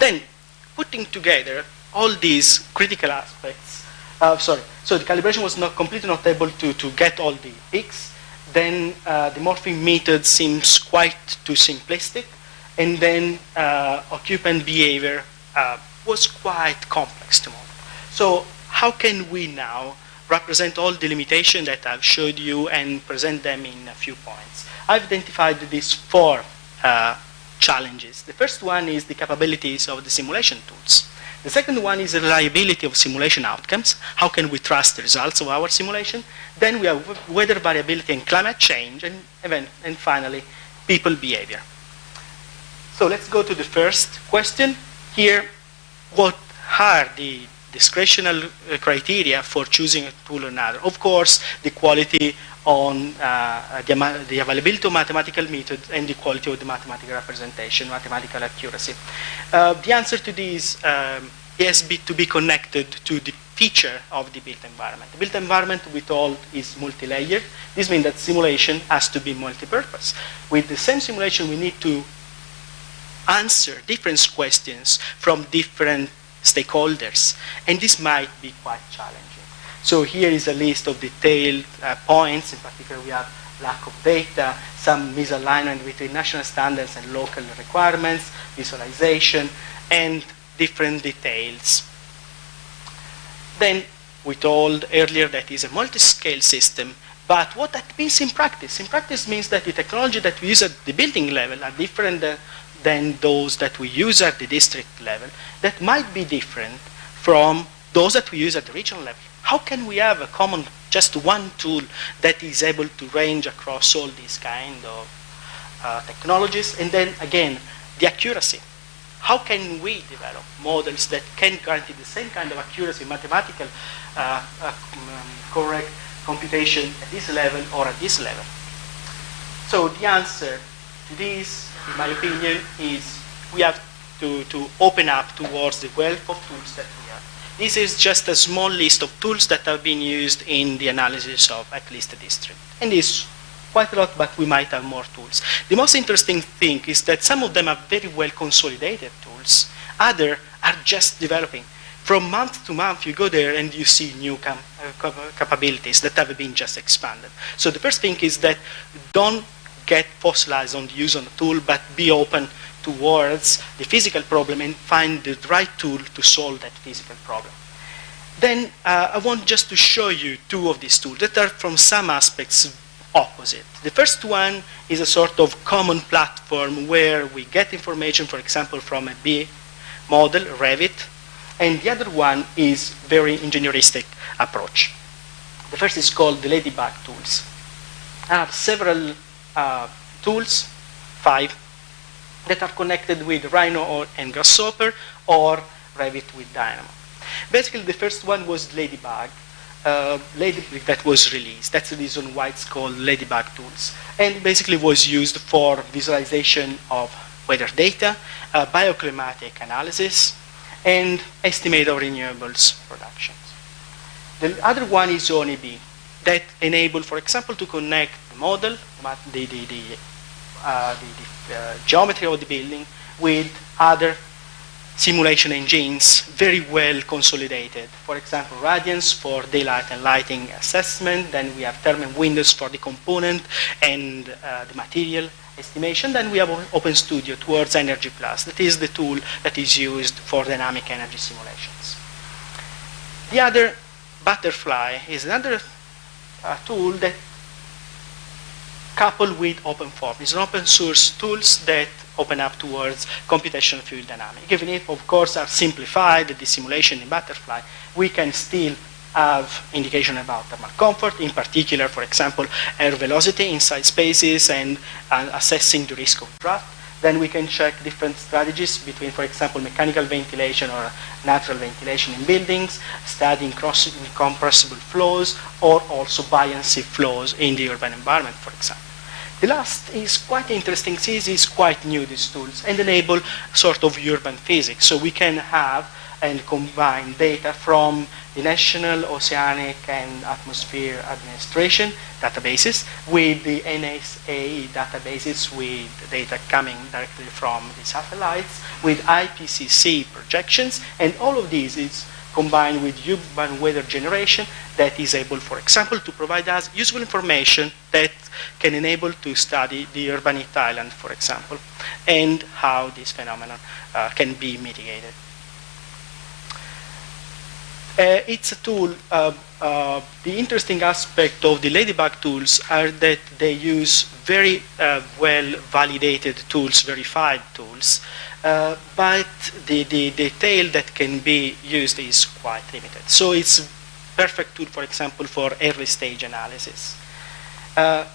Then, putting together all these critical aspects, so the calibration was completely not able to get all the peaks. Then the morphing method seems quite too simplistic. And then occupant behavior was quite complex to model. So how can we now represent all the limitations that I've showed you and present them in a few points? I've identified these 4 challenges. The first one is the capabilities of the simulation tools. The second one is the reliability of simulation outcomes. How can we trust the results of our simulation? Then we have weather variability and climate change, and finally, people behavior. So let's go to the first question. Here, what are the discretional criteria for choosing a tool or another? Of course, the quality on the availability of mathematical methods and the quality of the mathematical representation, mathematical accuracy. The answer to this has to be connected to the feature of the built environment. The built environment, we told, is multi-layered. This means that simulation has to be multi-purpose. With the same simulation, we need to answer different questions from different stakeholders, and this might be quite challenging. So here is a list of detailed points. In particular, we have lack of data, some misalignment between national standards and local requirements, visualization, and different details. Then we told earlier that it's a multi-scale system, but what that means in practice? In practice means that the technology that we use at the building level are different than those that we use at the district level, that might be different from those that we use at the regional level. How can we have a common, just one tool that is able to range across all these kind of technologies? And then again, the accuracy. How can we develop models that can guarantee the same kind of accuracy, mathematical correct computation at this level or at this level? So the answer to this, in my opinion, is we have to open up towards the wealth of tools that we have. This is just a small list of tools that have been used in the analysis of at least a district. And it's quite a lot, but we might have more tools. The most interesting thing is that some of them are very well consolidated tools. Others are just developing. From month to month, you go there and you see new capabilities that have been just expanded. So the first thing is that don't get fossilized on the use of the tool, but be open towards the physical problem and find the right tool to solve that physical problem. Then I want just to show you 2 of these tools that are from some aspects opposite. The first one is a sort of common platform where we get information, for example, from a B model, Revit, and the other one is very engineeristic approach. The first is called the Ladybug tools. I have several tools, 5, that are connected with Rhino and Grasshopper or Revit with Dynamo. Basically, the first one was Ladybug. Ladybug that was released. That's the reason why it's called Ladybug tools. And basically was used for visualization of weather data, bioclimatic analysis, and estimate of renewables productions. The other one is ONEB that enable, for example, to connect the model, the geometry of the building with other simulation engines, very well consolidated. For example, radiance for daylight and lighting assessment. Then we have thermal windows for the component and the material estimation. Then we have OpenStudio towards Energy Plus. That is the tool that is used for dynamic energy simulations. The other, Butterfly, is another tool that coupled with OpenForm. It's an open source tools that open up towards computational fluid dynamics. Even if, of course, are simplified, the simulation in Butterfly, we can still have indication about thermal comfort, in particular, for example, air velocity inside spaces and assessing the risk of draft. Then we can check different strategies between, for example, mechanical ventilation or natural ventilation in buildings, studying incompressible flows, or also buoyancy flows in the urban environment, for example. The last is quite interesting. This is quite new, these tools, and enable sort of urban physics. So we can have and combine data from the National Oceanic and Atmosphere Administration databases with the NSA databases with data coming directly from the satellites, with IPCC projections, and all of these is combined with urban weather generation that is able, for example, to provide us useful information that can enable to study the urban heat island, for example, and how this phenomenon can be mitigated. It's a tool, the interesting aspect of the Ladybug tools are that they use very well-validated tools, verified tools, but the detail that can be used is quite limited. So it's a perfect tool, for example, for early stage analysis.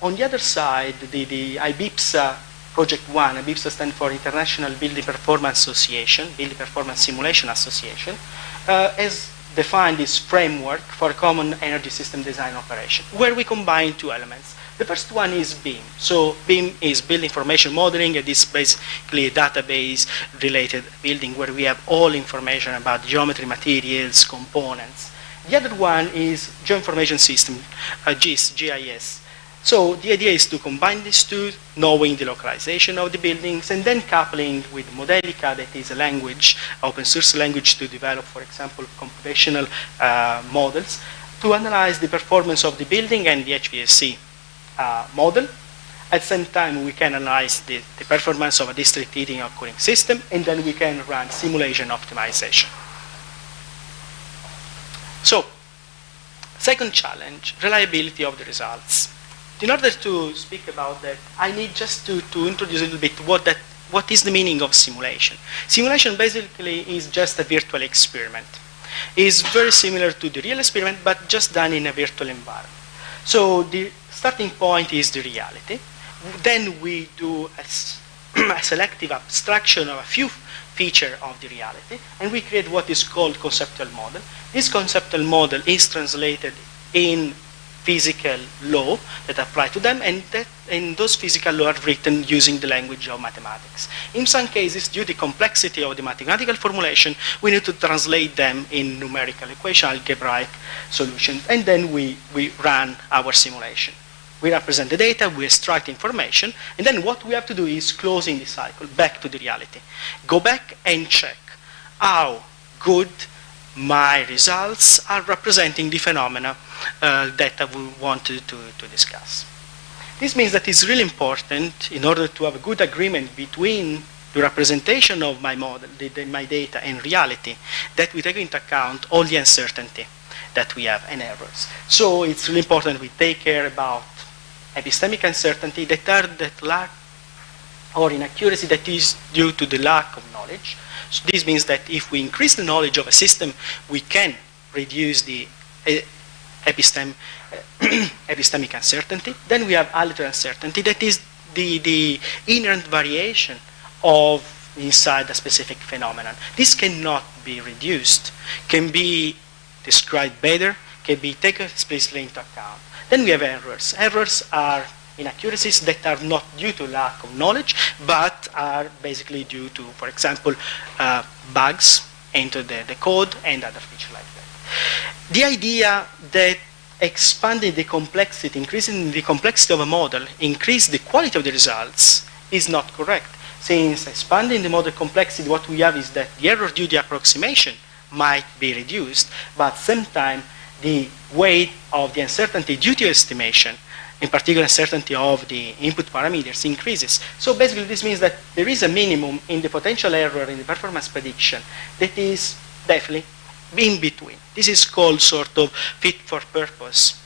On the other side, the IBIPSA Project 1, IBIPSA stands for International Building Performance Association, Building Performance Simulation Association, has defined this framework for common energy system design operation, where we combine two elements. The first one is BIM. So BIM is Building Information Modeling, and it's basically a database-related building where we have all information about geometry, materials, components. The other one is Geoinformation System, GIS. So the idea is to combine these two, knowing the localization of the buildings, and then coupling with Modelica, that is a language, open source language to develop, for example, computational models, to analyze the performance of the building and the HVAC model. At the same time, we can analyze the performance of a district heating or cooling system, and then we can run simulation optimization. So, second challenge, reliability of the results. In order to speak about that, I need just to introduce a little bit what is the meaning of simulation. Simulation basically is just a virtual experiment. It's very similar to the real experiment, but just done in a virtual environment. So the starting point is the reality. Then we do a selective abstraction of a few features of the reality, and we create what is called conceptual model. This conceptual model is translated in physical law that apply to them, and those physical laws are written using the language of mathematics. In some cases, due to the complexity of the mathematical formulation, we need to translate them in numerical equation, algebraic solutions, and then we run our simulation. We represent the data, we extract information, and then what we have to do is closing the cycle back to the reality. Go back and check how good my results are representing the phenomena that I want to discuss. This means that it's really important, in order to have a good agreement between the representation of my model, my data, and reality, that we take into account all the uncertainty that we have and errors. So it's really important we take care about epistemic uncertainty that lack or inaccuracy that is due to the lack of knowledge. So this means that if we increase the knowledge of a system, we can reduce the epistemic uncertainty. Then we have altered uncertainty, that is the inherent variation of inside a specific phenomenon. This cannot be reduced, can be described better, can be taken explicitly into account. Then we have errors. Errors are inaccuracies that are not due to lack of knowledge, but are basically due to, for example, bugs into the code and other features like that. The idea that expanding the complexity, increasing the complexity of a model, increase the quality of the results is not correct. Since expanding the model complexity, what we have is that the error due to approximation might be reduced, but at the same time, the weight of the uncertainty due to estimation, in particular uncertainty of the input parameters, increases. So basically this means that there is a minimum in the potential error in the performance prediction that is definitely in between. This is called sort of fit for purpose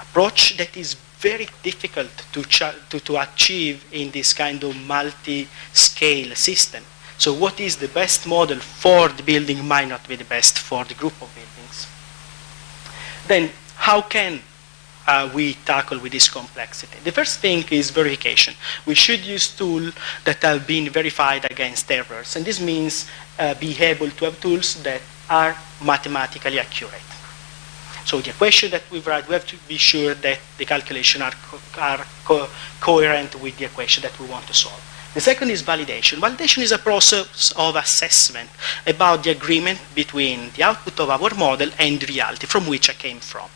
approach that is very difficult to achieve in this kind of multi-scale system. So what is the best model for the building might not be the best for the group of buildings. Then how can we tackle with this complexity? The first thing is verification. We should use tools that have been verified against errors, and this means be able to have tools that are mathematically accurate. So the equation that we write, we have to be sure that the calculations are coherent with the equation that we want to solve. The second is validation. Validation is a process of assessment about the agreement between the output of our model and the reality from which I came from.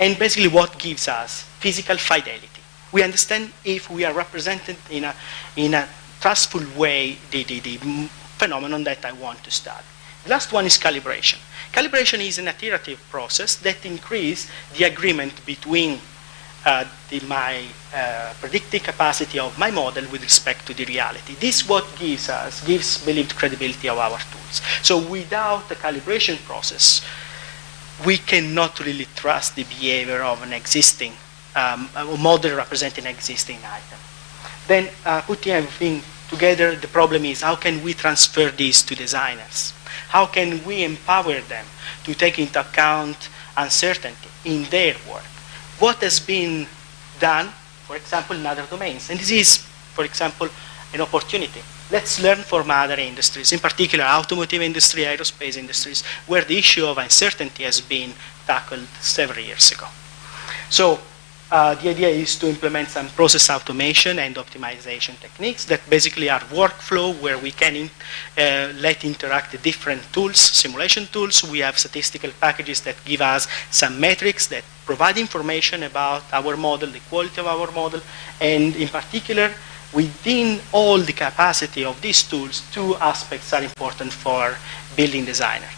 And basically what gives us physical fidelity. We understand if we are represented in a trustful way the phenomenon that I want to study. The last one is calibration. Calibration is an iterative process that increases the agreement between my predicting capacity of my model with respect to the reality. This is what gives believed credibility of our tools. So without the calibration process, we cannot really trust the behavior of an existing model representing an existing item. Then putting everything together, the problem is how can we transfer this to designers? How can we empower them to take into account uncertainty in their work? What has been done, for example, in other domains? And this is, for example, an opportunity. Let's learn from other industries, in particular automotive industry, aerospace industries, where the issue of uncertainty has been tackled several years ago. So the idea is to implement some process automation and optimization techniques that basically are workflow where we can let interact the different tools, simulation tools. We have statistical packages that give us some metrics that provide information about our model, the quality of our model, and in particular, within all the capacity of these tools, two aspects are important for building designer,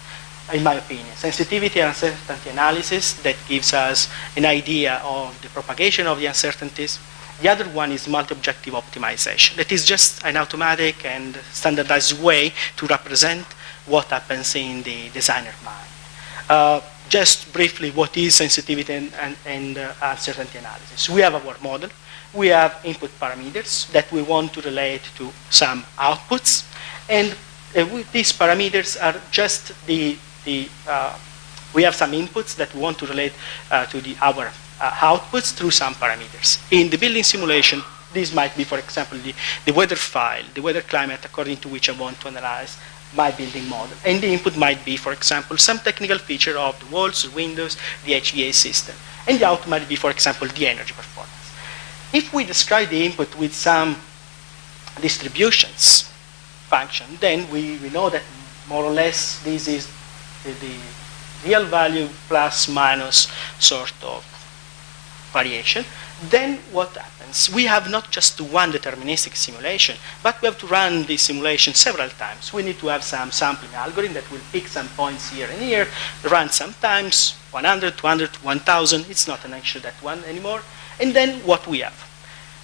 in my opinion. Sensitivity and uncertainty analysis that gives us an idea of the propagation of the uncertainties. The other one is multi-objective optimization. That is just an automatic and standardized way to represent what happens in the designer mind. Just briefly, what is sensitivity and uncertainty analysis? We have our model. We have input parameters that we want to relate to some outputs. And these parameters are just we have some inputs that we want to relate to our outputs through some parameters. In the building simulation, this might be, for example, the weather file, the weather climate according to which I want to analyze my building model. And the input might be, for example, some technical feature of the walls, the windows, the HVAC system. And the output might be, for example, the energy performance. If we describe the input with some distributions function, then we know that more or less this is the real value plus minus sort of variation. Then what happens? We have not just one deterministic simulation, but we have to run the simulation several times. We need to have some sampling algorithm that will pick some points here and here, run sometimes 100, 200, 1,000. It's not an issue that one anymore. And then what we have?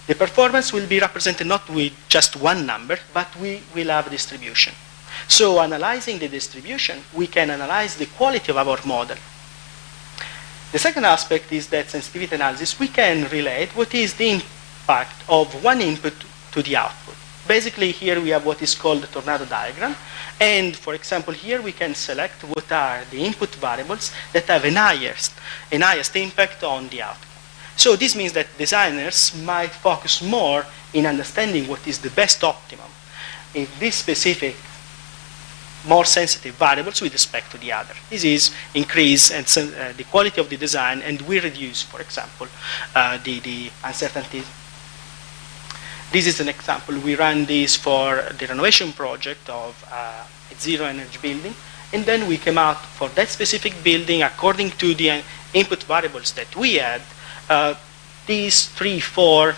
The performance will be represented not with just one number, but we will have a distribution. So analyzing the distribution, we can analyze the quality of our model. The second aspect is that sensitivity analysis, we can relate what is the impact of one input to the output. Basically, here we have what is called the tornado diagram. And for example, here we can select what are the input variables that have an highest impact on the outcome. So this means that designers might focus more in understanding what is the best optimum if this specific more sensitive variables with respect to the other. This is increase and the quality of the design, and we reduce, for example, the uncertainty. This is an example. We ran this for the renovation project of a zero energy building, and then we came out for that specific building according to the input variables that we had. These 3-4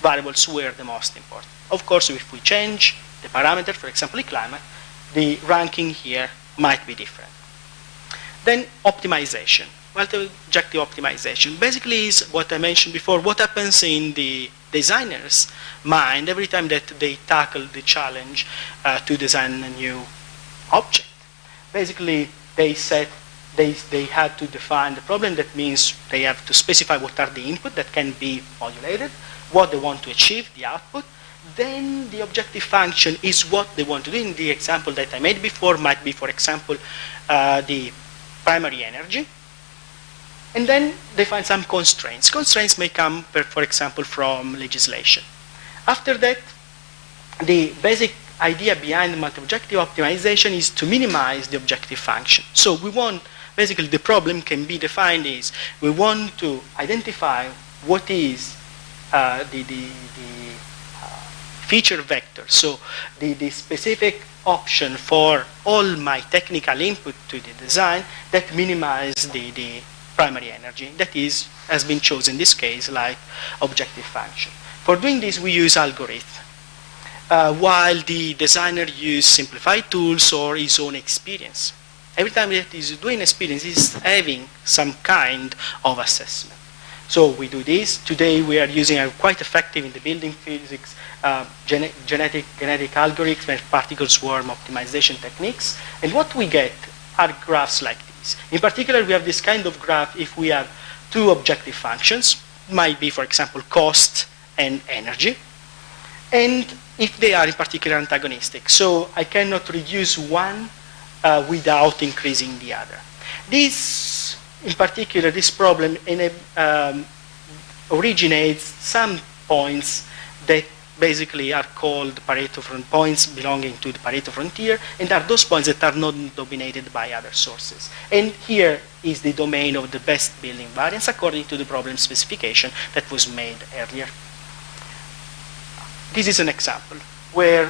variables were the most important. Of course, if we change the parameter, for example, the climate, the ranking here might be different. Then optimization. Multi-objective optimization basically is what I mentioned before, what happens in the designer's mind every time that they tackle the challenge to design a new object. Basically, they had to define the problem. That means they have to specify what are the input that can be modulated, what they want to achieve, the output. Then the objective function is what they want to do. In the example that I made before might be, for example, the primary energy. And then they find some constraints. Constraints may come, for example, from legislation. After that, the basic idea behind multi-objective optimization is to minimize the objective function. So we want, basically the problem can be defined as, we want to identify what is the feature vector. So the specific option for all my technical input to the design that minimize the primary energy. That has been chosen in this case like objective function. For doing this, we use algorithm. While the designer uses simplified tools or his own experience. Every time that he's doing experience, he's having some kind of assessment. So we do this. Today we are using quite effective in the building physics genetic algorithms and particle swarm optimization techniques. And what we get are graphs like this. In particular, we have this kind of graph if we have two objective functions, might be, for example, cost and energy. And if they are in particular antagonistic. So I cannot reduce one without increasing the other. This, in particular, this problem originates some points that basically are called Pareto points belonging to the Pareto frontier, and are those points that are not dominated by other sources. And here is the domain of the best building variance according to the problem specification that was made earlier. This is an example where,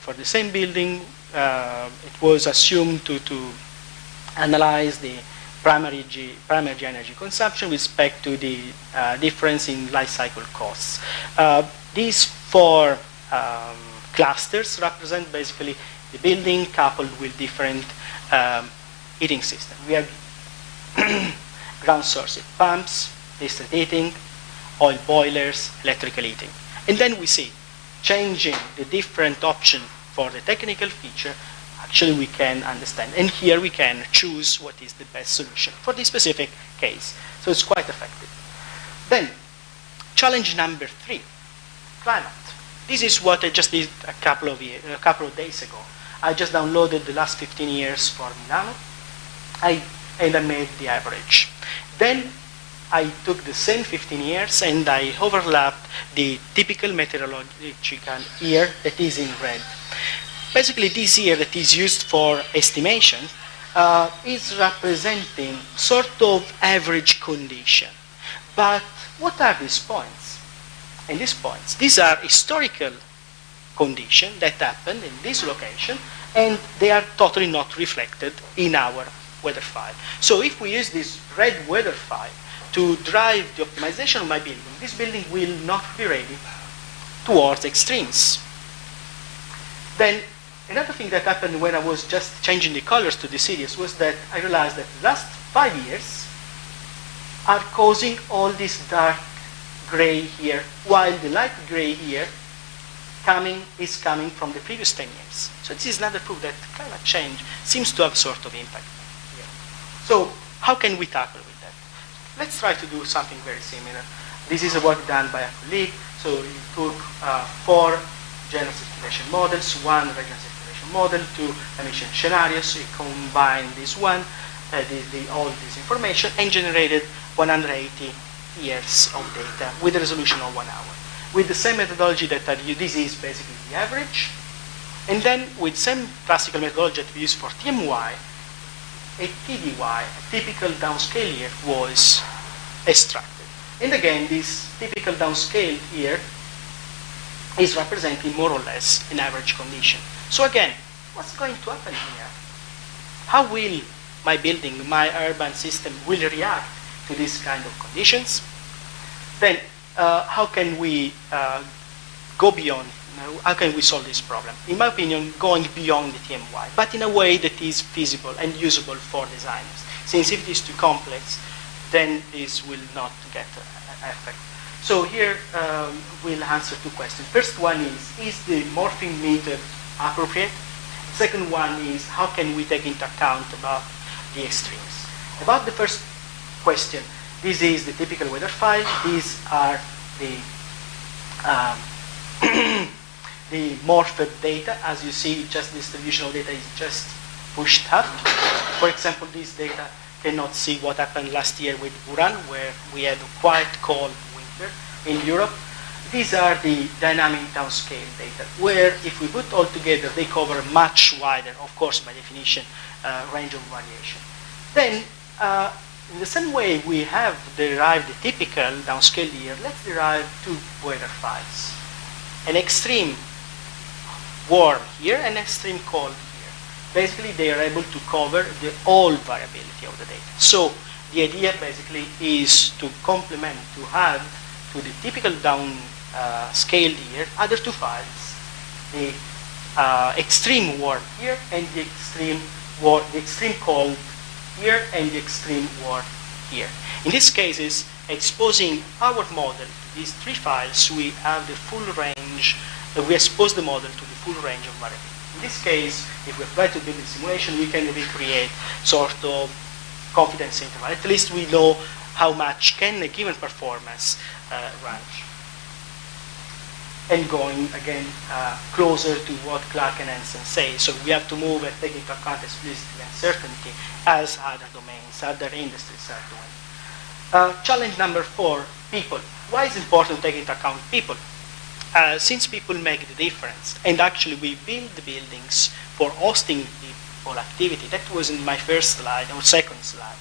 for the same building, it was assumed to analyze the primary energy consumption with respect to the difference in life cycle costs. These four clusters represent basically the building coupled with different heating systems. We have ground source heat pumps, district heating, oil boilers, electrical heating. And then we see changing the different option for the technical feature, actually we can understand. And here we can choose what is the best solution for this specific case. So it's quite effective. Then, challenge number 3, climate. This is what I just did a couple of days ago. I just downloaded the last 15 years for Milano, and I made the average. Then I took the same 15 years and I overlapped the typical meteorological year that is in red. Basically, this year that is used for estimation is representing sort of average condition. But what are these points? And these points, these are historical conditions that happened in this location, and they are totally not reflected in our weather file. So if we use this red weather file to drive the optimization of my building, this building will not be ready towards extremes. Then another thing that happened when I was just changing the colors to the series was that I realized that the last 5 years are causing all this dark gray here, while the light gray here is coming from the previous 10 years. So this is another proof that climate change seems to have sort of impact here. So how can we tackle with that? Let's try to do something very similar. This is a work done by a colleague. So he took 4 general circulation models, 1 regional circulation model, 2 emission scenarios. He combined this one, all this information, and generated 180 years of data with a resolution of 1 hour. with the same methodology that this is basically the average. And then with the same classical methodology that we use for TMY, a TDY, a typical downscale here, was extracted. And again, this typical downscale here is representing more or less an average condition. So again, what's going to happen here? How will my building, my urban system will react to this kind of conditions? Then how can we go beyond? How can we solve this problem? In my opinion, going beyond the TMY, but in a way that is feasible and usable for designers. Since if it is too complex, then this will not get effect. So here we'll answer two questions. First one is the morphing method appropriate? Second one is, how can we take into account about the extremes? About the first question, this is the typical weather file. These are the the morphed data. As you see, just distributional data is just pushed up. For example, this data cannot see what happened last year with Buran, where we had a quite cold winter in Europe. These are the dynamic downscale data, where if we put all together, they cover much wider, of course, by definition, range of variation. Then, in the same way we have derived the typical downscale here, let's derive two weather files. An extreme warm here and extreme cold here. Basically, they are able to cover the all variability of the data. So the idea basically is to complement, to add to the typical down scale here, other two files, the extreme warm here and the extreme cold here and the extreme warm here. In these cases, exposing our model to these three files, we have the full range, we expose the model to the full range of variability. In this case, if we apply to build a simulation, we can recreate sort of confidence interval. At least we know how much can a given performance range. And going again closer to what Clark and Hansen say. So we have to move and take into account explicitly uncertainty as other domains, other industries are doing. Challenge number 4, people. Why is it important to take into account people? Since people make the difference, and actually we build the buildings for hosting people activity. That was in my first slide or second slide.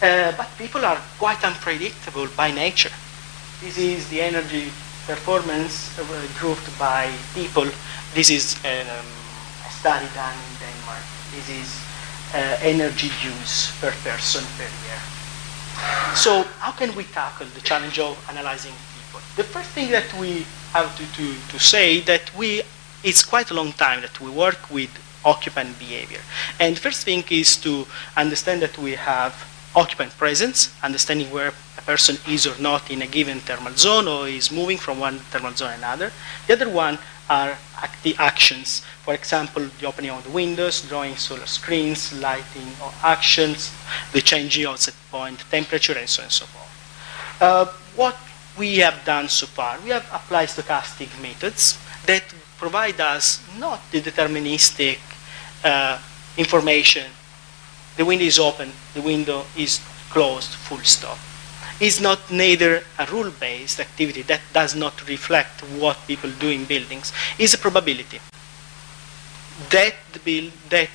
But people are quite unpredictable by nature. This is the energy performance grouped by people. This is a study done in Denmark. This is energy use per person per year. So how can we tackle the challenge of analyzing people? The first thing that we have to say that it's quite a long time that we work with occupant behavior. And the first thing is to understand that we have occupant presence, understanding where a person is or not in a given thermal zone or is moving from one thermal zone to another. The other one are the actions. For example, the opening of the windows, drawing solar screens, lighting or actions, the changing of set point, temperature, and so on and so forth. What we have done so far, we have applied stochastic methods that provide us not the deterministic information. The window is open, the window is closed, full stop. It's not neither a rule-based activity that does not reflect what people do in buildings. It's a probability that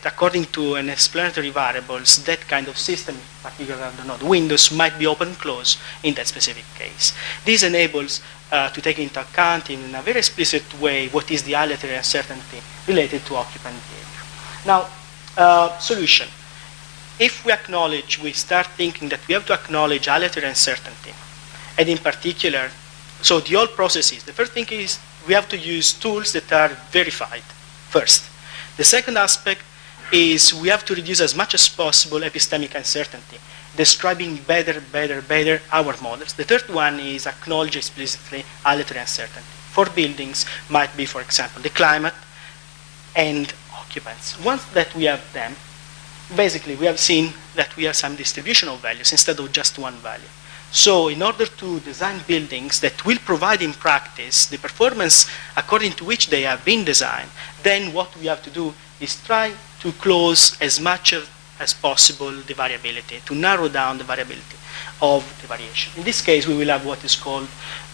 according to an explanatory variables, that kind of system, particularly the windows, might be open and closed in that specific case. This enables to take into account in a very explicit way what is the aleatory uncertainty related to occupant behavior. Now, solution. If we start thinking that we have to acknowledge aleatory uncertainty, and in particular, so the whole processes, the first thing is we have to use tools that are verified first. The second aspect is we have to reduce as much as possible epistemic uncertainty, describing better our models. The third one is acknowledge explicitly aleatory uncertainty. For buildings, might be, for example, the climate and occupants. Once that we have them, basically, we have seen that we have some distribution of values instead of just one value. So in order to design buildings that will provide in practice the performance according to which they have been designed, then what we have to do is try to close as much as possible the variability, to narrow down the variability of the variation. In this case, we will have what is called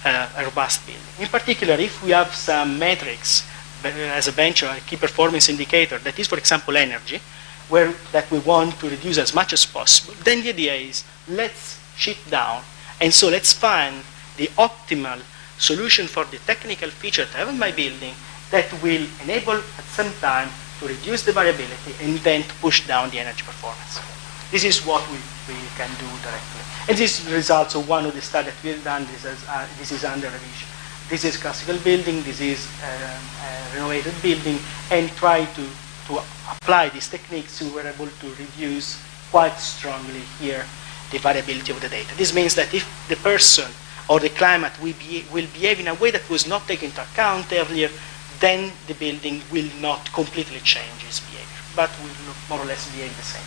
a robust building. In particular, if we have some metrics as a benchmark, a key performance indicator, that is, for example, energy, that we want to reduce as much as possible, then the idea is, let's shift down, and so let's find the optimal solution for the technical feature to have in my building that will enable at some time to reduce the variability and then to push down the energy performance. This is what we can do directly. And this is results of one of the studies that we've done. This is under revision. This is classical building, this is a renovated building, and try to apply these techniques, we were able to reduce quite strongly here the variability of the data. This means that if the person or the climate will behave in a way that was not taken into account earlier, then the building will not completely change its behavior, but will more or less behave the same.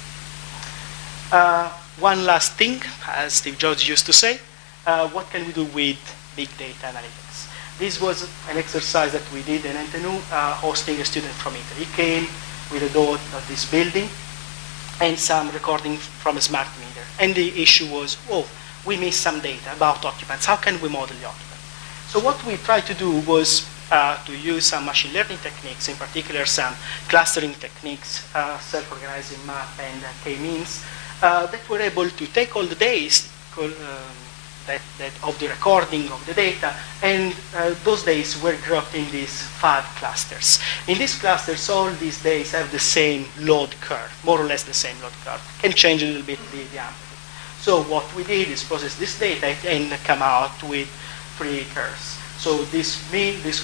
One last thing, as Steve Jobs used to say, what can we do with big data analytics? This was an exercise that we did in NTNU, hosting a student from Italy. He came with a dot of this building and some recording from a smart meter. And the issue was, oh, we missed some data about occupants. How can we model the occupants? So what we tried to do was to use some machine learning techniques, in particular some clustering techniques, self-organizing map and k-means, that were able to take all the days of the recording of the data, and those days were grouped in these Facade clusters. In these clusters, all these days have the same load curve, more or less the same load curve. Can change a little bit the amplitude. So what we did is process this data and come out with 3 curves. So this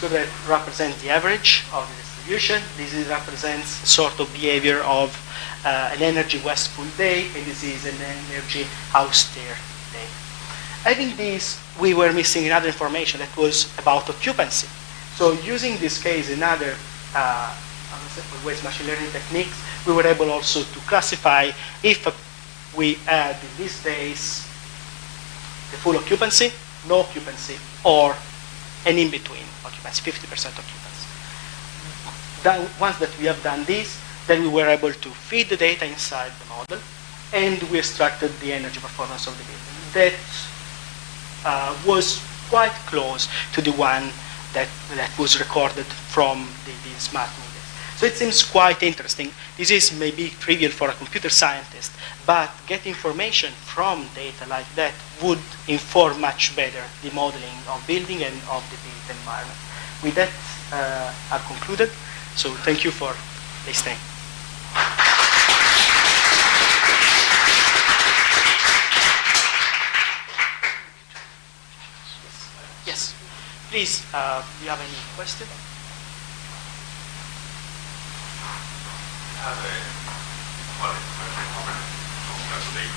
curve represents the average of the distribution. This represents sort of behavior of an energy wasteful day, and this is an energy austere day. Having this, we were missing another information that was about occupancy. So using this case another waste machine learning techniques, we were able also to classify if we add in these days the full occupancy, no occupancy, or an in-between occupancy, 50% occupancy. Once that we have done this, then we were able to feed the data inside the model, and we extracted the energy performance of the building. That was quite close to the one that was recorded from the smart meters. So it seems quite interesting. This is maybe trivial for a computer scientist, but get information from data like that would inform much better the modeling of building and of the built environment. With that, I've concluded. So thank you for listening. Yes, please, do you have any question? I have a comment congratulations on the presentation.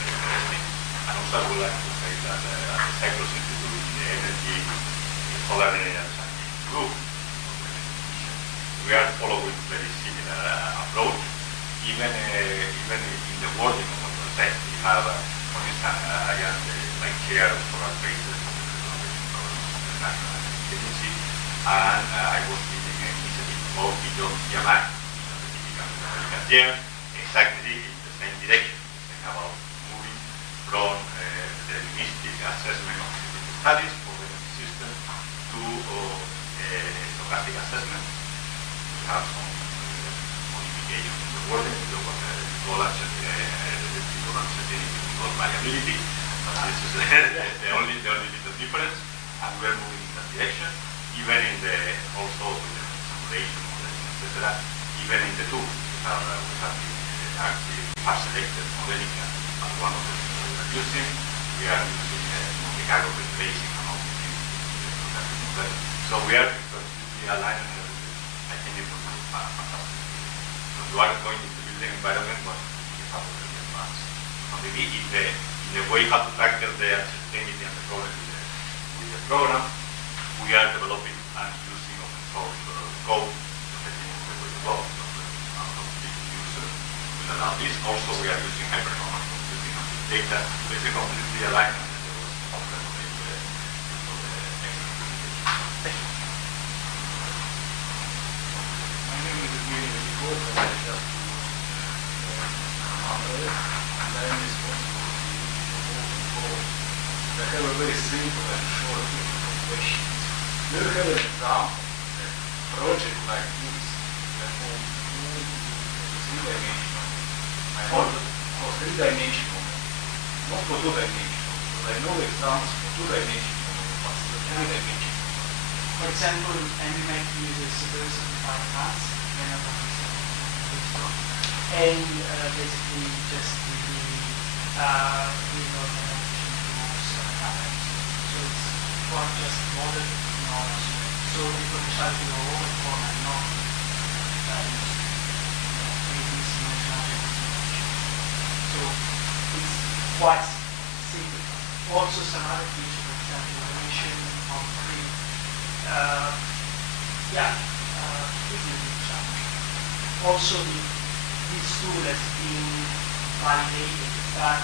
Very interesting. And also I would like to say that at the Cyprus Institute, the energy, solar energy group, we are following very similar approach. Even in the working of the process, we have, for instance, I am the chair of solar spaces of the National Agency, and I was leading an initiative called Beyond PMI, exactly in the same direction, about moving from the deterministic assessment of the studies for the system to stochastic assessment. We have some modifications in the wording, the control variability, but this is the only little difference, and we're moving in that direction, even in the also with the simulation modeling, etc. Even in the tools, we have been actually selected Basilica as one of the tools we are using. We are using Monte Carlo replacing among the things. So we are completely aligned, and I think it will be fantastic. So you are going into building environment, but you have already advanced. So maybe in the way how to tackle the uncertainty and the problem with the program, we are developing and using open source code. Allow this. Also, we are using high performance computing on this data. So it's a completely aligned, and there was a problem with the excellent presentation. My name is William Deter. very simple and short questions. Do you have an example, a project like this, that will move to three-dimensional? I know for three-dimensional, not for two-dimensional, but I know examples for two-dimensional, but for three-dimensional. For example, MMX uses very simplified maths, and basically just the so it's not just model knowledge. So people try to go over form and not so it's quite simple. Also some other features, for example, animation on screen. Also, this tool has been validated, but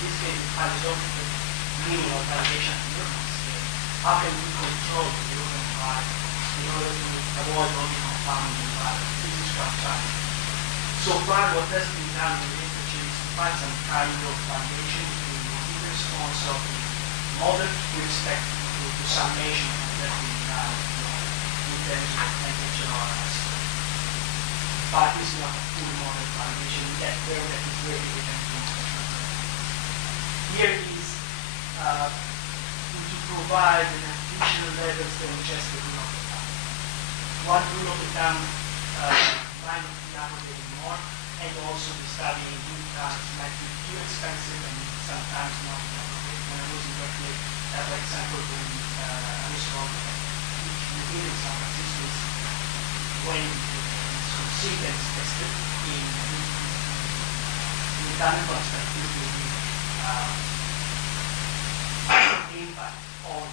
this case is philosophical meaning of validation at the urban scale. How can we control the urban environment in order to avoid all the confounding environment? This is quite challenging. So far, what has been done in the literature is to find some kind of validation between the response of the model with respect to summation that we have in terms of temperature or atmosphere. But it's not a full model validation yet, there that is very different from here is to provide an additional levels than just the rule of the thumb. One rule of the thumb might not be navigated more, and also the study in good times might be too expensive and sometimes not appropriate. When I was in Berkeley, for example, when I was talking in San Francisco, when some sequence tested in the time concept, this will be impact on.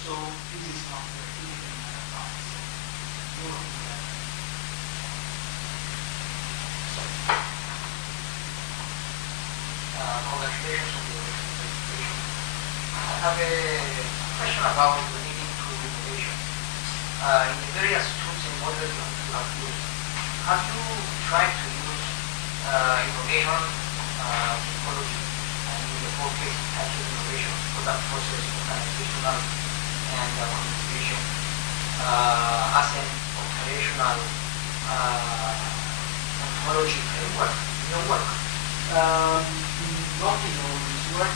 So this is not very easy in my advice. Congratulations on your presentation. I have a question about relating to innovation. In the various tools and models you have used, have you tried to use innovation, psychology, and in the whole case types of innovation, product process, organizational, and computation, as an operational ontology framework, new work? Not in all this work.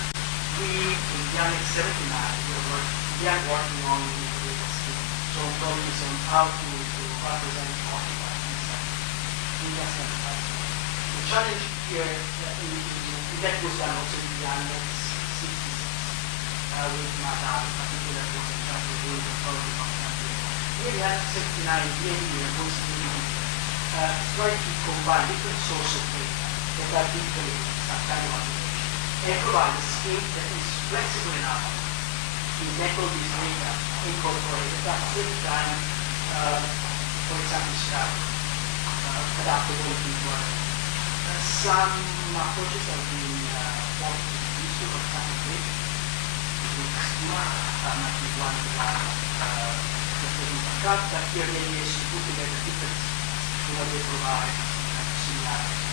We, in the Annex 79, we are working on integrated scheme. So focus on how to represent quantify in the 75. The challenge here that was done also in the Annex 66 with Madame, in particular, was in charge of doing the following of country. Here the Annex 79 behavior was trying to combine different sources of data that are different some kind of application and provide a scheme that is flexible enough to enable this data incorporated at the same time, for example, adaptable to work. Some approaches have been more useful, for example, schema might be one but here the idea is to put together different schemes where they provide similarity.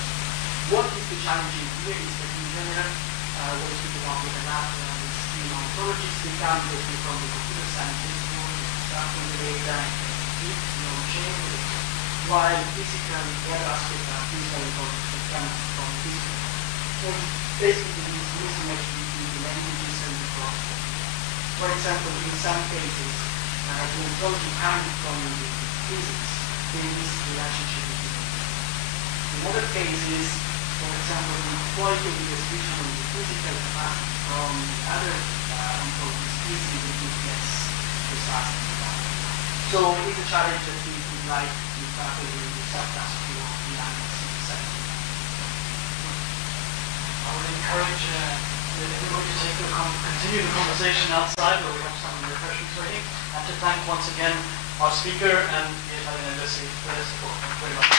What is the challenging here is that in general, when we speak about with an app and scheme ontologies, they come basically from the computer scientist who is extracting the data and keep chain, while physical, the other aspects are physical ontologies that come from physical. And basically this mismatch between the languages and the process. For example, in some cases, the ontology coming from the physics, there is a relationship between them. In other cases, for example, the quality of the description of the physical capacity from the other ontologies is a little bit less precise. So it's a challenge that we would like to tackle in the subtask for the Annex 77. I would encourage everybody to continue the conversation outside where we have some refreshments ready. I have to thank once again our speaker and the Italian Embassy for their support. Thank you very much.